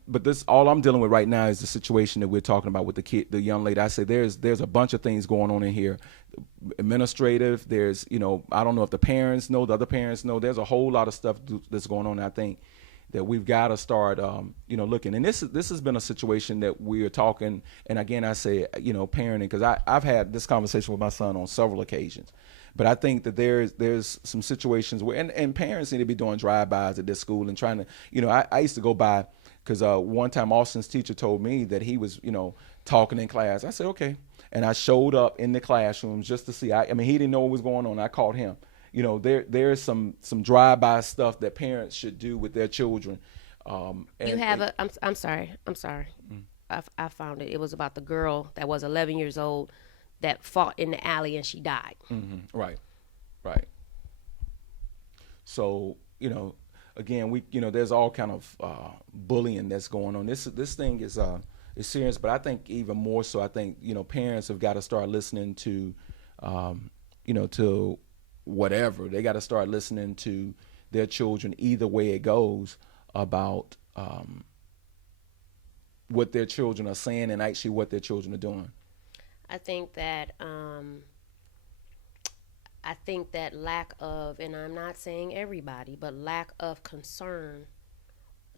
but this all I'm dealing with right now is the situation that we're talking about with the young lady. I said there's a bunch of things going on in here, administrative. There's I don't know if the parents know, the other parents know. There's a whole lot of stuff that's going on. I think that we've got to start looking. And this has been a situation that we are talking. And again, I say parenting because I've had this conversation with my son on several occasions. But I think that there's some situations where and parents need to be doing drive-bys at this school and trying to I used to go by because one time Austin's teacher told me that he was talking in class. I said okay, and I showed up in the classroom just to see. I mean he didn't know what was going on. I caught him. There's some drive-by stuff that parents should do with their children. I'm sorry. I found it. It was about the girl that was 11 years old that fought in the alley and she died. Mm-hmm. Right. So again, we there's all kind of bullying that's going on. This thing is serious, but I think even more so. I think parents have got to start listening to to whatever. They got to start listening to their children either way it goes about what their children are saying and actually what their children are doing. I think that lack of, and I'm not saying everybody, but lack of concern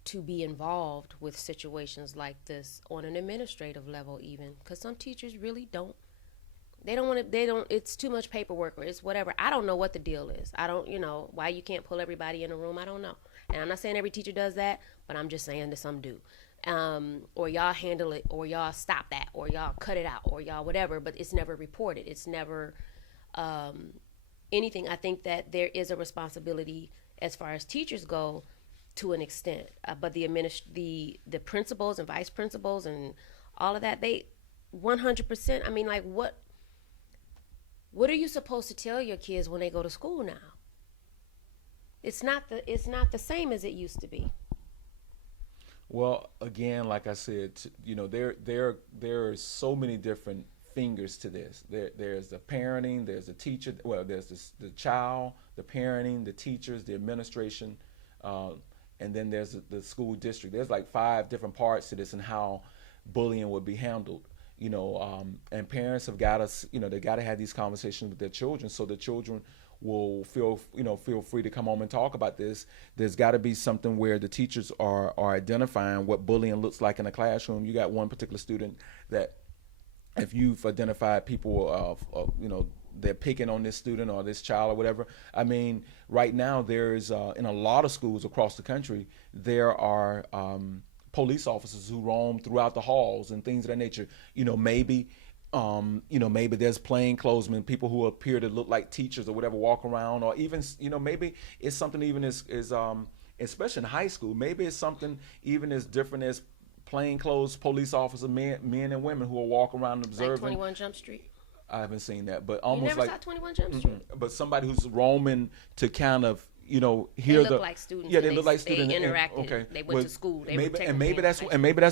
to be involved with situations like this on an administrative level even, because some teachers really don't. They don't want to, it's too much paperwork or it's whatever. I don't know what the deal is. I don't, why you can't pull everybody in a room. I don't know. And I'm not saying every teacher does that, but I'm just saying that some do. Or y'all handle it, or y'all stop that, or y'all cut it out, or y'all whatever, but it's never reported. It's never anything. I think that there is a responsibility as far as teachers go to an extent, but the principals and vice principals and all of that, they 100%. I mean, like what are you supposed to tell your kids when they go to school now? It's not the same as it used to be. Well, again, like I said, there are so many different fingers to this. There's the parenting, there's the teacher. Well, there's the child, the parenting, the teachers, the administration, and then there's the school district. There's like 5 different parts to this and how bullying would be handled. And parents have got to, they got to have these conversations with their children so the children will feel free to come home and talk about this. There's got to be something where the teachers are identifying what bullying looks like in a classroom. You got one particular student that, if you've identified people they're picking on this student or this child or whatever. I mean, right now there's in a lot of schools across the country, there are police officers who roam throughout the halls and things of that nature. Maybe there's plainclothesmen, people who appear to look like teachers or whatever, walk around, or even, maybe it's something even as especially in high school, maybe it's something even as different as plainclothes police officers, men and women who will walk around and observe. Like 21 Jump Street. I haven't seen that, but almost you never like saw 21 Jump Street. But somebody who's roaming to kind of hear they look like students. Yeah, they look like students. They interacted. Okay, They went to school. They maybe that's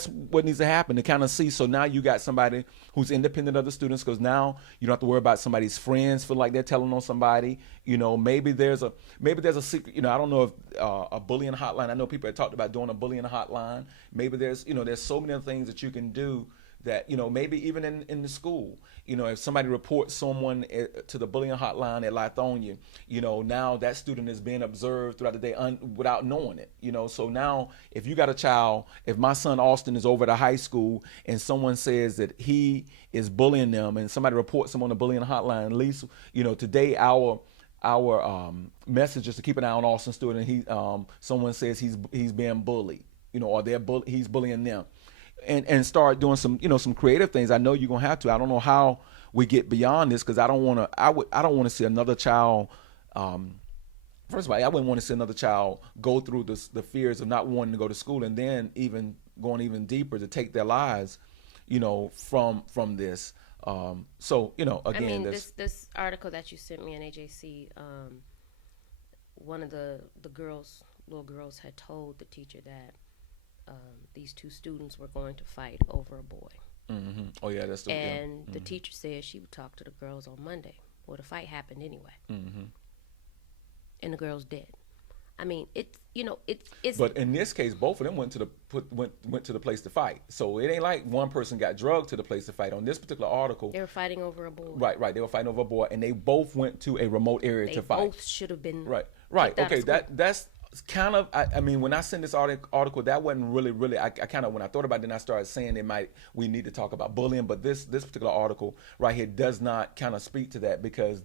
what needs to happen to kind of see. So now you got somebody who's independent of the students, because now you don't have to worry about somebody's friends feel like they're telling on somebody. Maybe there's a secret. I don't know if a bullying hotline. I know people have talked about doing a bullying hotline. Maybe there's so many other things that you can do that maybe even in the school. If somebody reports someone to the bullying hotline at Lithonia, now that student is being observed throughout the day without knowing it. So now if you got a child, if my son Austin is over at a high school and someone says that he is bullying them and somebody reports him on the bullying hotline, at least, today our message is to keep an eye on Austin student. He someone says he's being bullied, or he's bullying them. And start doing some creative things. I know you're gonna have to. I don't know how we get beyond this, because I don't want to see another child. First of all, I wouldn't want to see another child go through the fears of not wanting to go to school, and then going even deeper to take their lives, from this. So again, I mean, this article that you sent me in AJC, one of the little girls had told the teacher that these 2 students were going to fight over a boy. Mm-hmm. Oh yeah, that's the. And Mm-hmm. the teacher said she would talk to the girls on Monday. Well, the fight happened anyway, Mm-hmm. and the girls did. I mean, it's. But in this case, both of them went to the place to fight. So it ain't like one person got drugged to the place to fight. On this particular article, They were fighting over a boy. Right. They were fighting over a boy, and they both went to a remote area to fight. They both should have been. Right. kicked out Okay. of school. That's kind of. I mean, when I sent this article, that wasn't really. I kind of, when I thought about it, then I started saying we need to talk about bullying. But this particular article right here does not kind of speak to that, because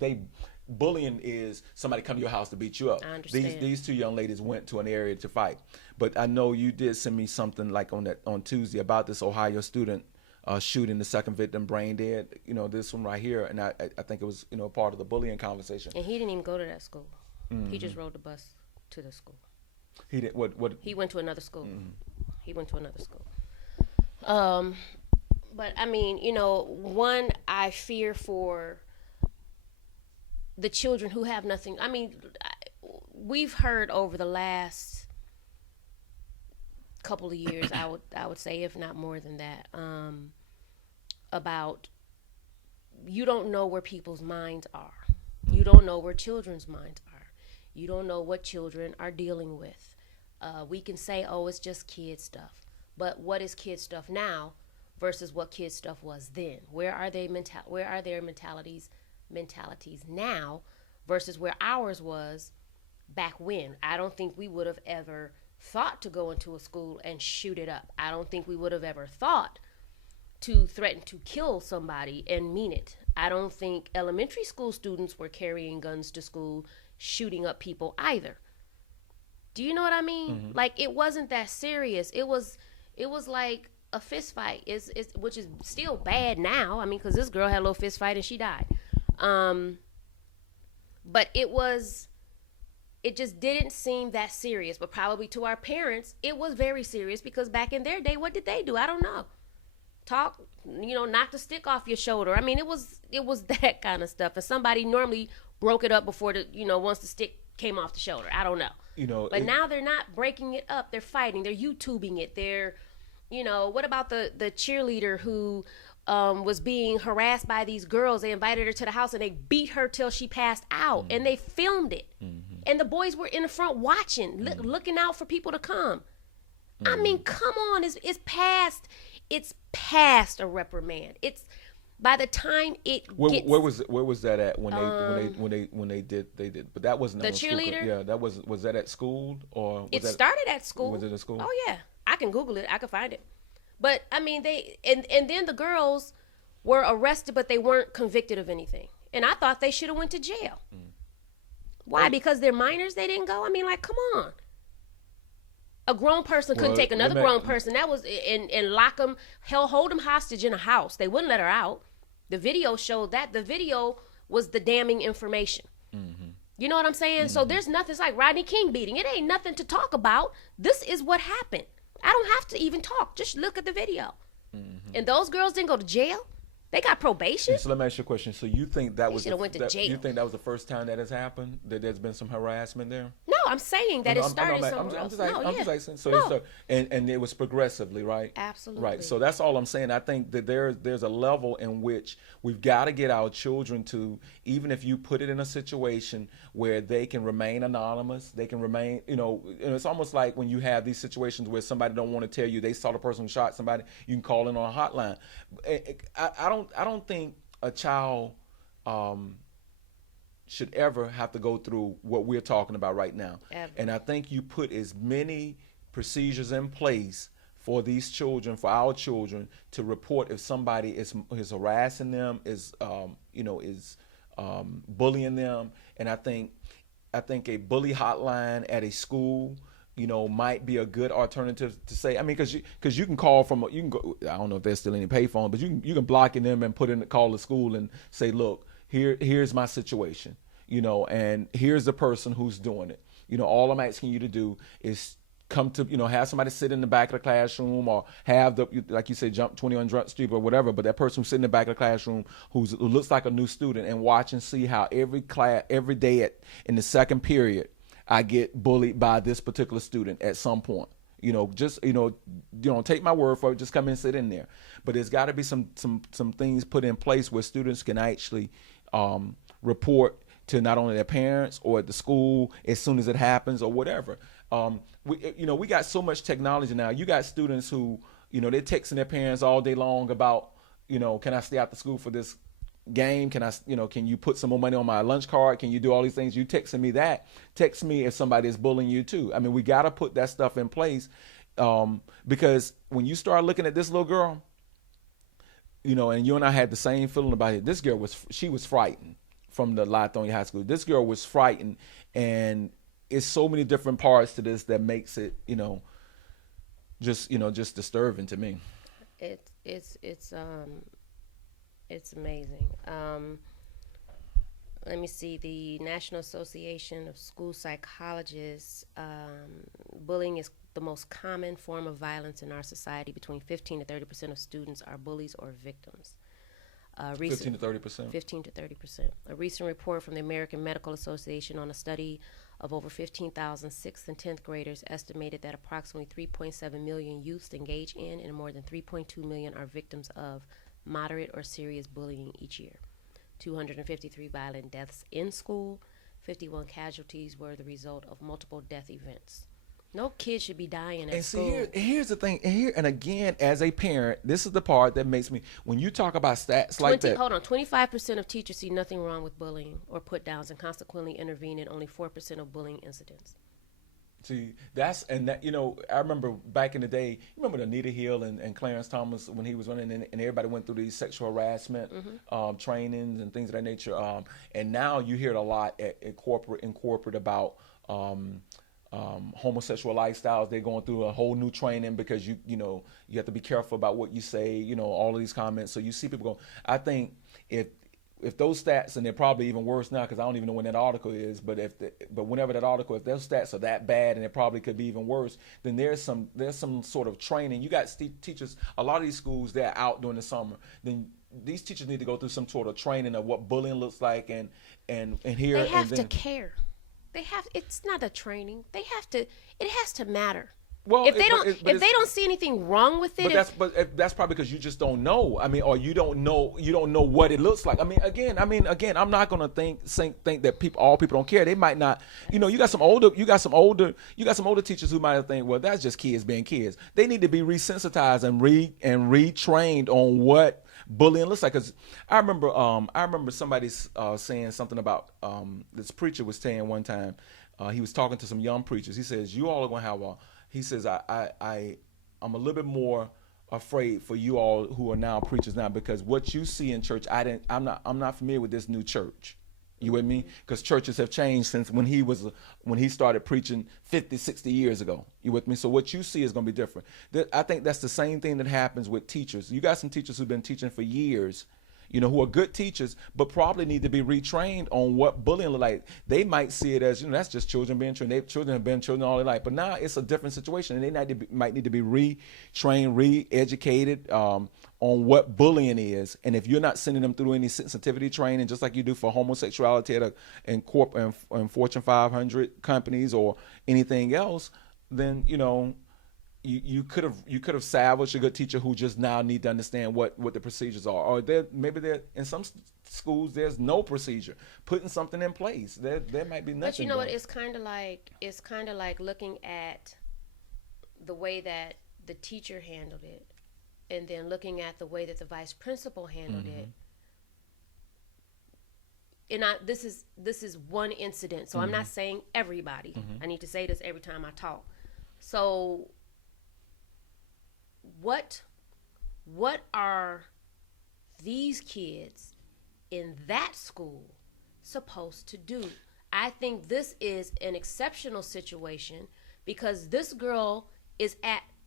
bullying is somebody come to your house to beat you up. I understand. These 2 young ladies went to an area to fight. But I know you did send me something like on Tuesday about this Ohio student shooting the second victim brain dead. This one right here, and I think it was part of the bullying conversation. And he didn't even go to that school. Mm-hmm. He just rode the bus to the school. He did what? He went to another school. Mm-hmm. He went to another school. But I mean, one, I fear for the children who have nothing. I mean, we've heard over the last couple of years, I would say, if not more than that, about you don't know where people's minds are. You don't know where children's minds are. You don't know what children are dealing with. We can say, oh, it's just kid stuff. But what is kid stuff now versus what kid stuff was then? Where are their mentalities now versus where ours was back when? I don't think we would have ever thought to go into a school and shoot it up. I don't think we would have ever thought to threaten to kill somebody and mean it. I don't think elementary school students were carrying guns to school, shooting up people either. Do you know what I mean? Mm-hmm. Like, it wasn't that serious. It was like a fist fight, which is still bad now. I mean, because this girl had a little fist fight and she died. But it just didn't seem that serious. But probably to our parents, it was very serious, because back in their day, what did they do? I don't know. Talk, knock the stick off your shoulder. I mean, it was that kind of stuff. And somebody normally broke it up before once the stick came off the shoulder. I don't know. But now they're not breaking it up. They're fighting. They're YouTubing it. They're, what about the cheerleader who was being harassed by these girls. They invited her to the house and they beat her till she passed out, and they filmed it. And the boys were in the front watching, looking out for people to come. I mean, come on, it's past a reprimand. It's by the time it gets. Where was that at when they did? But that wasn't the on cheerleader. School. Yeah, that was that at school or was it that, started at school. Was it at school? Oh yeah, I can Google it. I can find it. But I mean, and then the girls were arrested, but they weren't convicted of anything. And I thought they should have went to jail. Why? Because they're minors. They didn't go. I mean, like, come on. A grown person couldn't take another grown person. That was and lock them, hold them hostage in a house. They wouldn't let her out. The video showed that. The video was the damning information. You know what I'm saying? So there's nothing. It's like Rodney King beating. It ain't nothing to talk about. This is what happened. I don't have to even talk. Just look at the video. And those girls didn't go to jail. They got probation. So let me ask you a question. So you think that was went to jail. You think that was the first time that has happened? That there's been some harassment there? No, I'm saying that it started somewhere else. And it was progressively, right? Absolutely. Right. So that's all I'm saying. I think that there's a level in which we've got to get our children to, even if you put it in a situation where they can remain anonymous, they can remain, it's almost like when you have these situations where somebody don't want to tell you they saw the person who shot somebody, you can call in on a hotline. I don't think a child should ever have to go through what we're talking about right now. Ever. And I think you put as many procedures in place for these children, for our children, to report if somebody is harassing them, is bullying them. And I think a bully hotline at a school, might be a good alternative to say. I mean, because you can call you can go. I don't know if there's still any payphone, but you can block in them and call the school and say, look, here's my situation, and here's the person who's doing it. All I'm asking you to do is come to, have somebody sit in the back of the classroom, or have like you said, jump 20 on Jump Street or whatever, but that person who's sitting in the back of the classroom who looks like a new student, and watch and see how every day in the second period, I get bullied by this particular student at some point. Take my word for it. Just come and sit in there. But there's got to be some things put in place where students can actually report to not only their parents or at the school as soon as it happens or whatever. We got so much technology now. You got students who, they're texting their parents all day long about, can I stay out the school for this game? Can I, can you put some more money on my lunch card? Can you do all these things? You texting me that. Text me if somebody is bullying you too. I mean, we got to put that stuff in place, because when you start looking at this little girl, and you and I had the same feeling about it. This girl was frightened from the Lithonia High School. This girl was frightened, and it's so many different parts to this that makes it, just disturbing to me. It's amazing. Let me see. The National Association of School Psychologists, bullying is the most common form of violence in our society. Between 15 to 30% of students are bullies or victims. 15 to 30%? 15 to 30%. A recent report from the American Medical Association on a study of over 15,000 6th and 10th graders estimated that approximately 3.7 million youths engage in and more than 3.2 million are victims of moderate or serious bullying each year. 253 violent deaths in school, 51 casualties were the result of multiple death events. No kid should be dying at school. And here's the thing. And again, as a parent, this is the part that makes me, when you talk about stats like that. Hold on. 25% of teachers see nothing wrong with bullying or put downs and consequently intervene in only 4% of bullying incidents. See, I remember back in the day, you remember Anita Hill and Clarence Thomas when he was running, and everybody went through these sexual harassment trainings and things of that nature. And now you hear it a lot in corporate about homosexual lifestyles. They're going through a whole new training because you have to be careful about what you say, all of these comments. So you see people go, I think if those stats, and they're probably even worse now because I don't even know when that article is, but whenever that article, if those stats are that bad, and it probably could be even worse, then there's some sort of training. You got teachers, a lot of these schools, they're out during the summer. Then these teachers need to go through some sort of training of what bullying looks like, and here. They have to care. It's not a training. It has to matter. Well, if they don't see anything wrong with it, but that's probably because you just don't know. I mean, or you don't know what it looks like. I mean, again, I'm not gonna think that all people don't care. They might not. You got some older teachers who might think, well, that's just kids being kids. They need to be resensitized and retrained on what bullying looks like. Because I remember somebody saying something about this preacher was saying one time. He was talking to some young preachers. He says, "You all are gonna have a." He says, I'm a little bit more afraid for you all who are now preachers now, because what you see in church, I'm not familiar with this new church. You with me? Because churches have changed since when he started preaching 50, 60 years ago. You with me? So what you see is going to be different. I think that's the same thing that happens with teachers. You got some teachers who've been teaching for years, who are good teachers, but probably need to be retrained on what bullying look like. They might see it as, that's just children being trained. Children have been children all their life, but now it's a different situation, and they might need to be retrained, re-educated on what bullying is. And if you're not sending them through any sensitivity training, just like you do for homosexuality in Fortune 500 companies or anything else, then you could have salvaged a good teacher who just now need to understand what the procedures are. Or maybe in some schools there's no procedure. Putting something in place. There might be nothing. But you know what? It's kind of like looking at the way that the teacher handled it, and then looking at the way that the vice principal handled it. And this is one incident, so I'm not saying everybody. I need to say this every time I talk. So what are these kids in that school supposed to do? I think this is an exceptional situation, because this girl is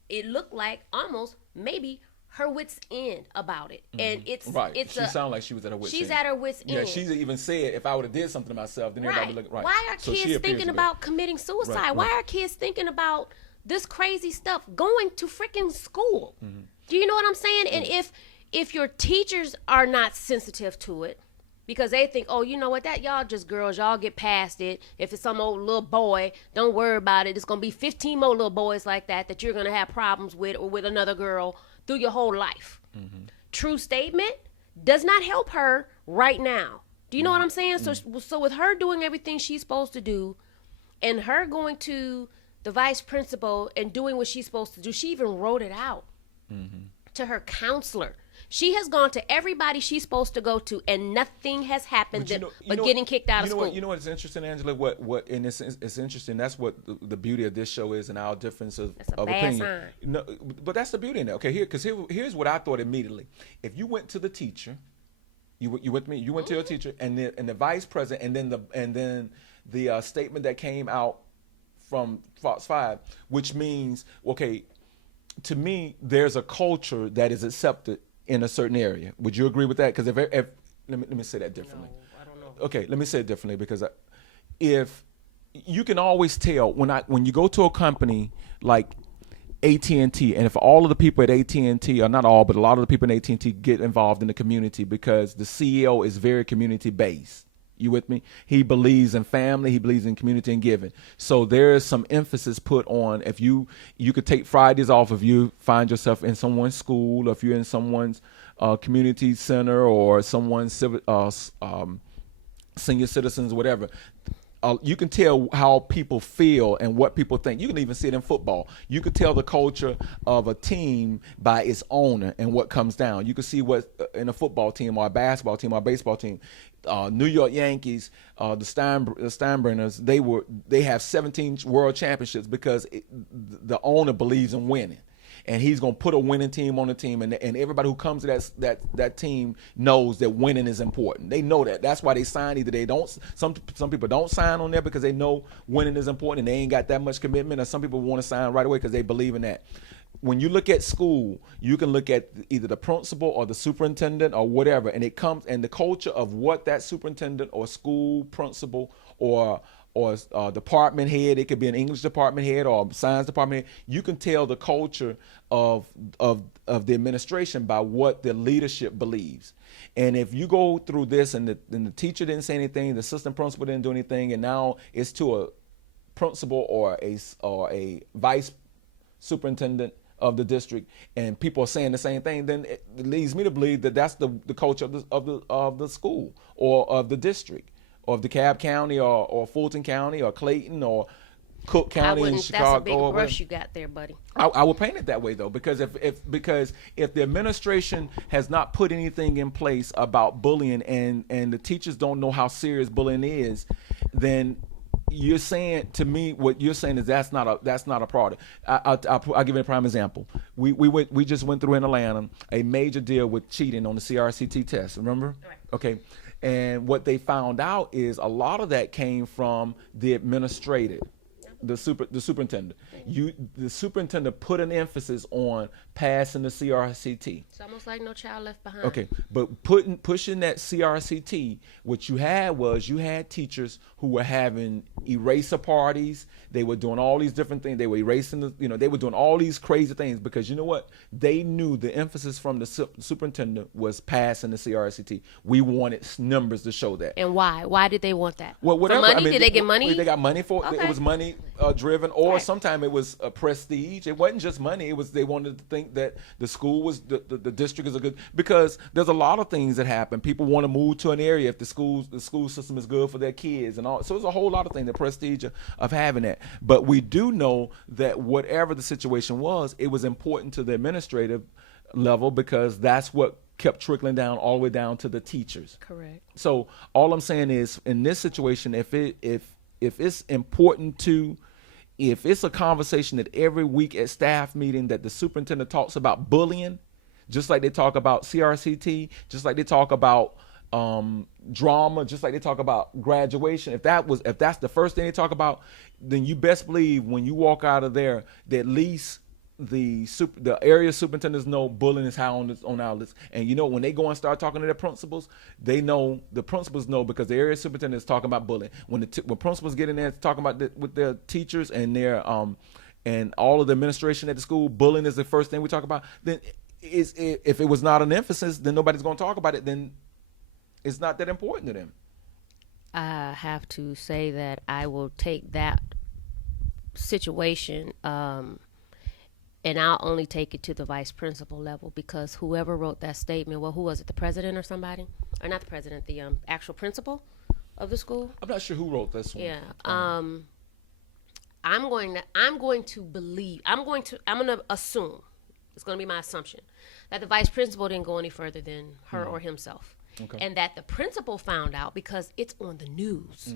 it looked like almost maybe her wits end about it. And it's right. She sounded like she was at her wits end. She's at her wits end. Yeah, she even said, if I would have did something to myself, then everybody would look right. Why are kids thinking about committing suicide? Right. Why are kids thinking about this crazy stuff, going to freaking school? Do you know what I'm saying? And if your teachers are not sensitive to it, because they think, oh, you know what, that y'all just girls, y'all get past it. If it's some old little boy, don't worry about it. It's going to be 15 more little boys like that you're going to have problems with, or with another girl through your whole life. True statement does not help her right now. Do you know what I'm saying? So with her doing everything she's supposed to do, and her going to the vice principal and doing what she's supposed to do, she even wrote it out to her counselor. She has gone to everybody she's supposed to go to, and nothing has happened but getting kicked out of school. You know what's interesting, Angela? What and it's interesting. That's what the beauty of this show is, and our difference of opinion. Sign. No, but that's the beauty in it. Okay, here's what I thought immediately. If you went to the teacher, you with me? You went to your teacher, and the vice president, and then the statement that came out from Fox 5, which means, okay, to me, there's a culture that is accepted in a certain area. Would you agree with that? Because if let me say that differently. No, I don't know. Okay, let me say it differently, because if you can always tell when you go to a company like AT&T, and if all of the people at AT&T, or not all, but a lot of the people in AT&T get involved in the community, because the CEO is very community based. You with me? He believes in family. He believes in community and giving. So there is some emphasis put on, if you could take Fridays off if you find yourself in someone's school, or if you're in someone's community center, or someone's senior citizens, whatever. You can tell how people feel and what people think. You can even see it in football. You could tell the culture of a team by its owner and what comes down. You can see what in a football team, or a basketball team, or a baseball team. New York Yankees, the Steinbrenners, they have 17 world championships because the owner believes in winning. And he's going to put a winning team on the team, and everybody who comes to that team knows that winning is important. They know that. That's why they sign. Either they don't. Some people don't sign on there because they know winning is important and they ain't got that much commitment, or some people want to sign right away because they believe in that. When you look at school, you can look at either the principal or the superintendent or whatever, and it comes and the culture of what that superintendent or school principal or department head, it could be an English department head or a science department head. You can tell the culture of the administration by what the leadership believes. And if you go through this and the teacher didn't say anything, the assistant principal didn't do anything, and now it's to a principal or a vice superintendent of the district, and people are saying the same thing, then it leads me to believe that that's the culture of the school or of the district or of DeKalb County or Fulton County or Clayton or Cook I County in wouldn't. Chicago. That's a big or brush whatever. you got there, buddy. I would paint it that way though, because if the administration has not put anything in place about bullying and the teachers don't know how serious bullying is, then you're saying to me what you're saying is that's not a product. I'll give you a prime example. We just went through in Atlanta a major deal with cheating on the CRCT test. Remember? Right. Okay. And what they found out is a lot of that came from the administrative. The superintendent. The superintendent put an emphasis on passing the CRCT. It's almost like No Child Left Behind. Okay, but pushing that CRCT, what you had teachers who were having eraser parties. They were doing all these different things. They were erasing they were doing all these crazy things because you know what? They knew the emphasis from the superintendent was passing the CRCT. We wanted numbers to show that. And why? Why did they want that? Well, whatever. For money? Did they get money? They got money for it. Okay. It was money driven, or Right. sometimes it was prestige. It wasn't just money. It was they wanted to think that the school was the district is a good, because there's a lot of things that happen. People want to move to an area if the school system is good for their kids and all. So there's a whole lot of things, the prestige of having that. But we do know that whatever the situation was, it was important to the administrative level because that's what kept trickling down all the way down to the teachers. Correct. So all I'm saying is, in this situation, if it's important to, if it's a conversation that every week at staff meeting that the superintendent talks about bullying, just like they talk about CRCT, just like they talk about drama, just like they talk about graduation, if that's the first thing they talk about, then you best believe when you walk out of there that at least the area superintendents know bullying is high on our list. And you know, when they go and start talking to their principals, they know, the principals know, because the area superintendent is talking about bullying. When when principals get in there talking about with their teachers and their and all of the administration at the school, bullying is the first thing we talk about. Then if it was not an emphasis, then nobody's going to talk about it. Then it's not that important to them. I have to say that I will take that situation and I'll only take it to the vice principal level, because whoever wrote that statement, well, who was it, the president or somebody? Or not the president, the actual principal of the school? I'm not sure who wrote this one. Yeah. I'm going to assume, it's going to be my assumption, that the vice principal didn't go any further than her or himself. Okay. And that the principal found out because it's on the news,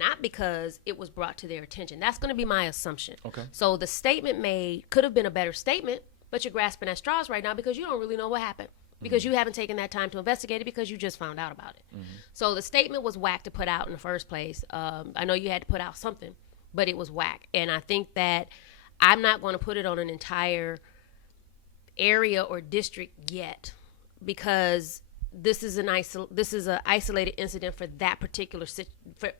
not because it was brought to their attention. That's going to be my assumption. Okay. So the statement made could have been a better statement, but you're grasping at straws right now because you don't really know what happened, because you haven't taken that time to investigate it, because you just found out about it. So the statement was whack to put out in the first place. I know you had to put out something, but it was whack. And I think that I'm not going to put it on an entire area or district yet, because this is an isolated incident for that particular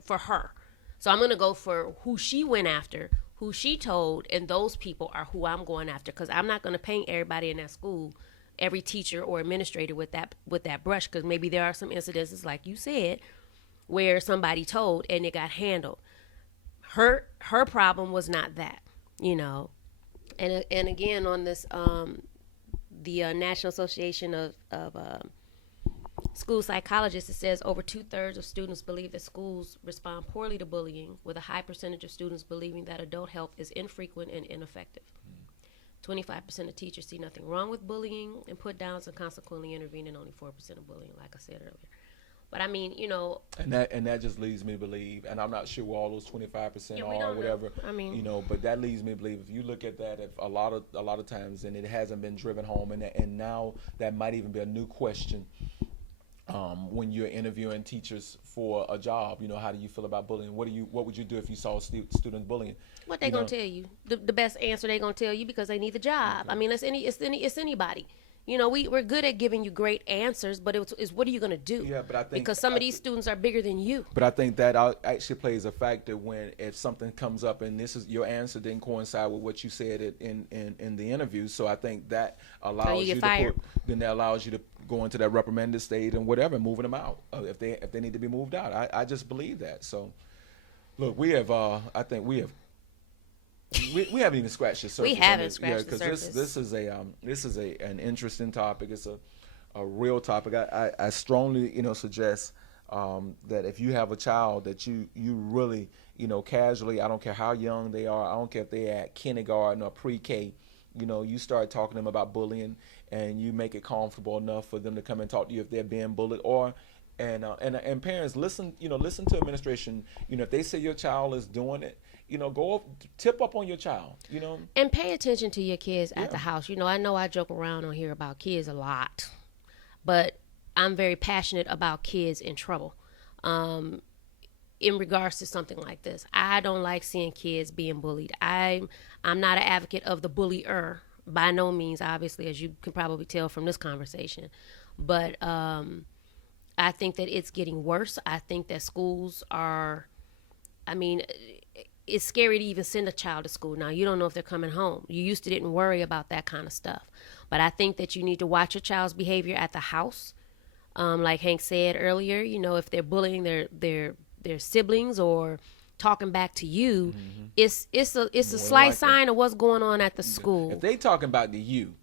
for her. So I'm going to go for who she went after, who she told, and those people are who I'm going after, because I'm not going to paint everybody in that school, every teacher or administrator with that brush, because maybe there are some incidences, like you said, where somebody told and it got handled. Her problem was not that, And again, on this the National Association of School Psychologists, it says over 2/3 of students believe that schools respond poorly to bullying, with a high percentage of students believing that adult help is infrequent and ineffective. 25% of teachers see nothing wrong with bullying and put downs, and consequently intervene in only 4% of bullying, like I said earlier. But I mean, and that just leads me to believe, and I'm not sure where all those 25% Yeah, we are, don't or whatever. know. I mean, but that leads me to believe, if you look at that, if a lot of times, and it hasn't been driven home, and now that might even be a new question. When you're interviewing teachers for a job, how do you feel about bullying? What would you do if you saw students bullying? what they gonna tell you? The best answer they gonna tell you, because they need the job. Okay. I mean, it's anybody. We're good at giving you great answers, but it's what are you gonna do? Yeah, but I think because some of these students are bigger than you. But I think that actually plays a factor if something comes up and your answer didn't coincide with what you said in the interview. So I think that allows you to that allows you to go into that reprimanded state and whatever, moving them out if they need to be moved out. I just believe that. So look, I think we have we haven't even scratched the surface. We haven't scratched the surface. This is an interesting topic. It's a real topic. I strongly suggest that if you have a child that you really casually, I don't care how young they are, I don't care if they're at kindergarten or pre-K, you start talking to them about bullying and you make it comfortable enough for them to come and talk to you if they're being bullied, and parents listen to administration. If they say your child is doing it, go up, tip up on your child, and pay attention to your kids at the house. I know I joke around on here about kids a lot, but I'm very passionate about kids in trouble. In regards to something like this, I don't like seeing kids being bullied. I'm not an advocate of the bullier by no means, obviously, as you can probably tell from this conversation. But I think that it's getting worse. I think that schools are, it's scary to even send a child to school now. You don't know if they're coming home. You used to didn't worry about that kind of stuff. But I think that you need to watch your child's behavior at the house. Like Hank said earlier, if they're bullying their siblings or talking back to you, it's a slight sign of what's going on at the school. If they talking about the you,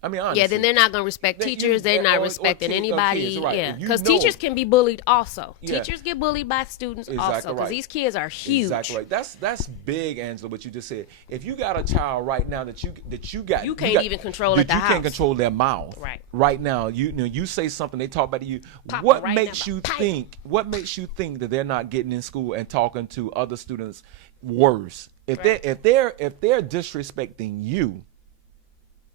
honestly, then they're not going to respect teachers. They're not respecting anybody. Kids, right. Yeah, because teachers can be bullied also. Yeah. Teachers get bullied by students exactly also because right. these kids are huge. Exactly right. That's big, Angela. What you just said. If you got a child right now that you can't even control at the house. You can't control their mouth. Right. Right now, you say something, they talk about you. Pop What right makes now, you think? What makes you think that they're not getting in school and talking to other students worse? If they're disrespecting you,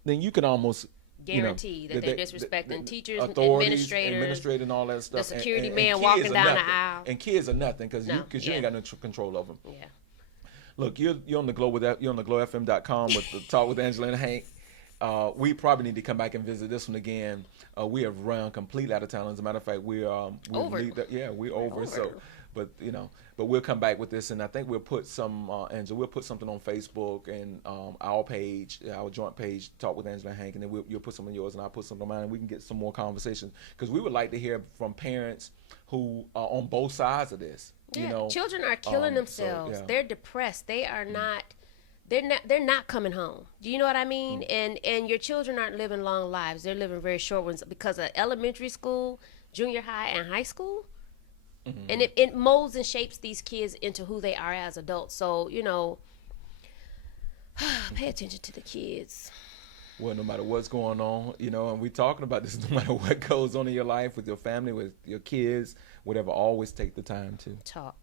then you can almost guarantee that they're disrespecting teachers, administrators, and all that stuff. The security man walking down the aisle. And kids are nothing because you ain't got no control of them. Yeah. Look, you're on the Glow you're on the GlowFM.com with the Talk with Angela and Hank. We probably need to come back and visit this one again. We have run completely out of time. As a matter of fact, we're over. We're over. So, but we'll come back with this, and I think we'll put some Angela. We'll put something on Facebook and our page, our joint page, Talk with Angela and Hank, and then you'll put some of yours, and I'll put some of mine, and we can get some more conversations because we would like to hear from parents who are on both sides of this. Yeah, children are killing themselves. They're depressed. They are not. They're not coming home. Do you know what I mean? And your children aren't living long lives. They're living very short ones because of elementary school, junior high, and high school. And it molds and shapes these kids into who they are as adults. So, pay attention to the kids. Well, no matter what's going on, and we're talking about this, no matter what goes on in your life with your family, with your kids, whatever, always take the time to talk.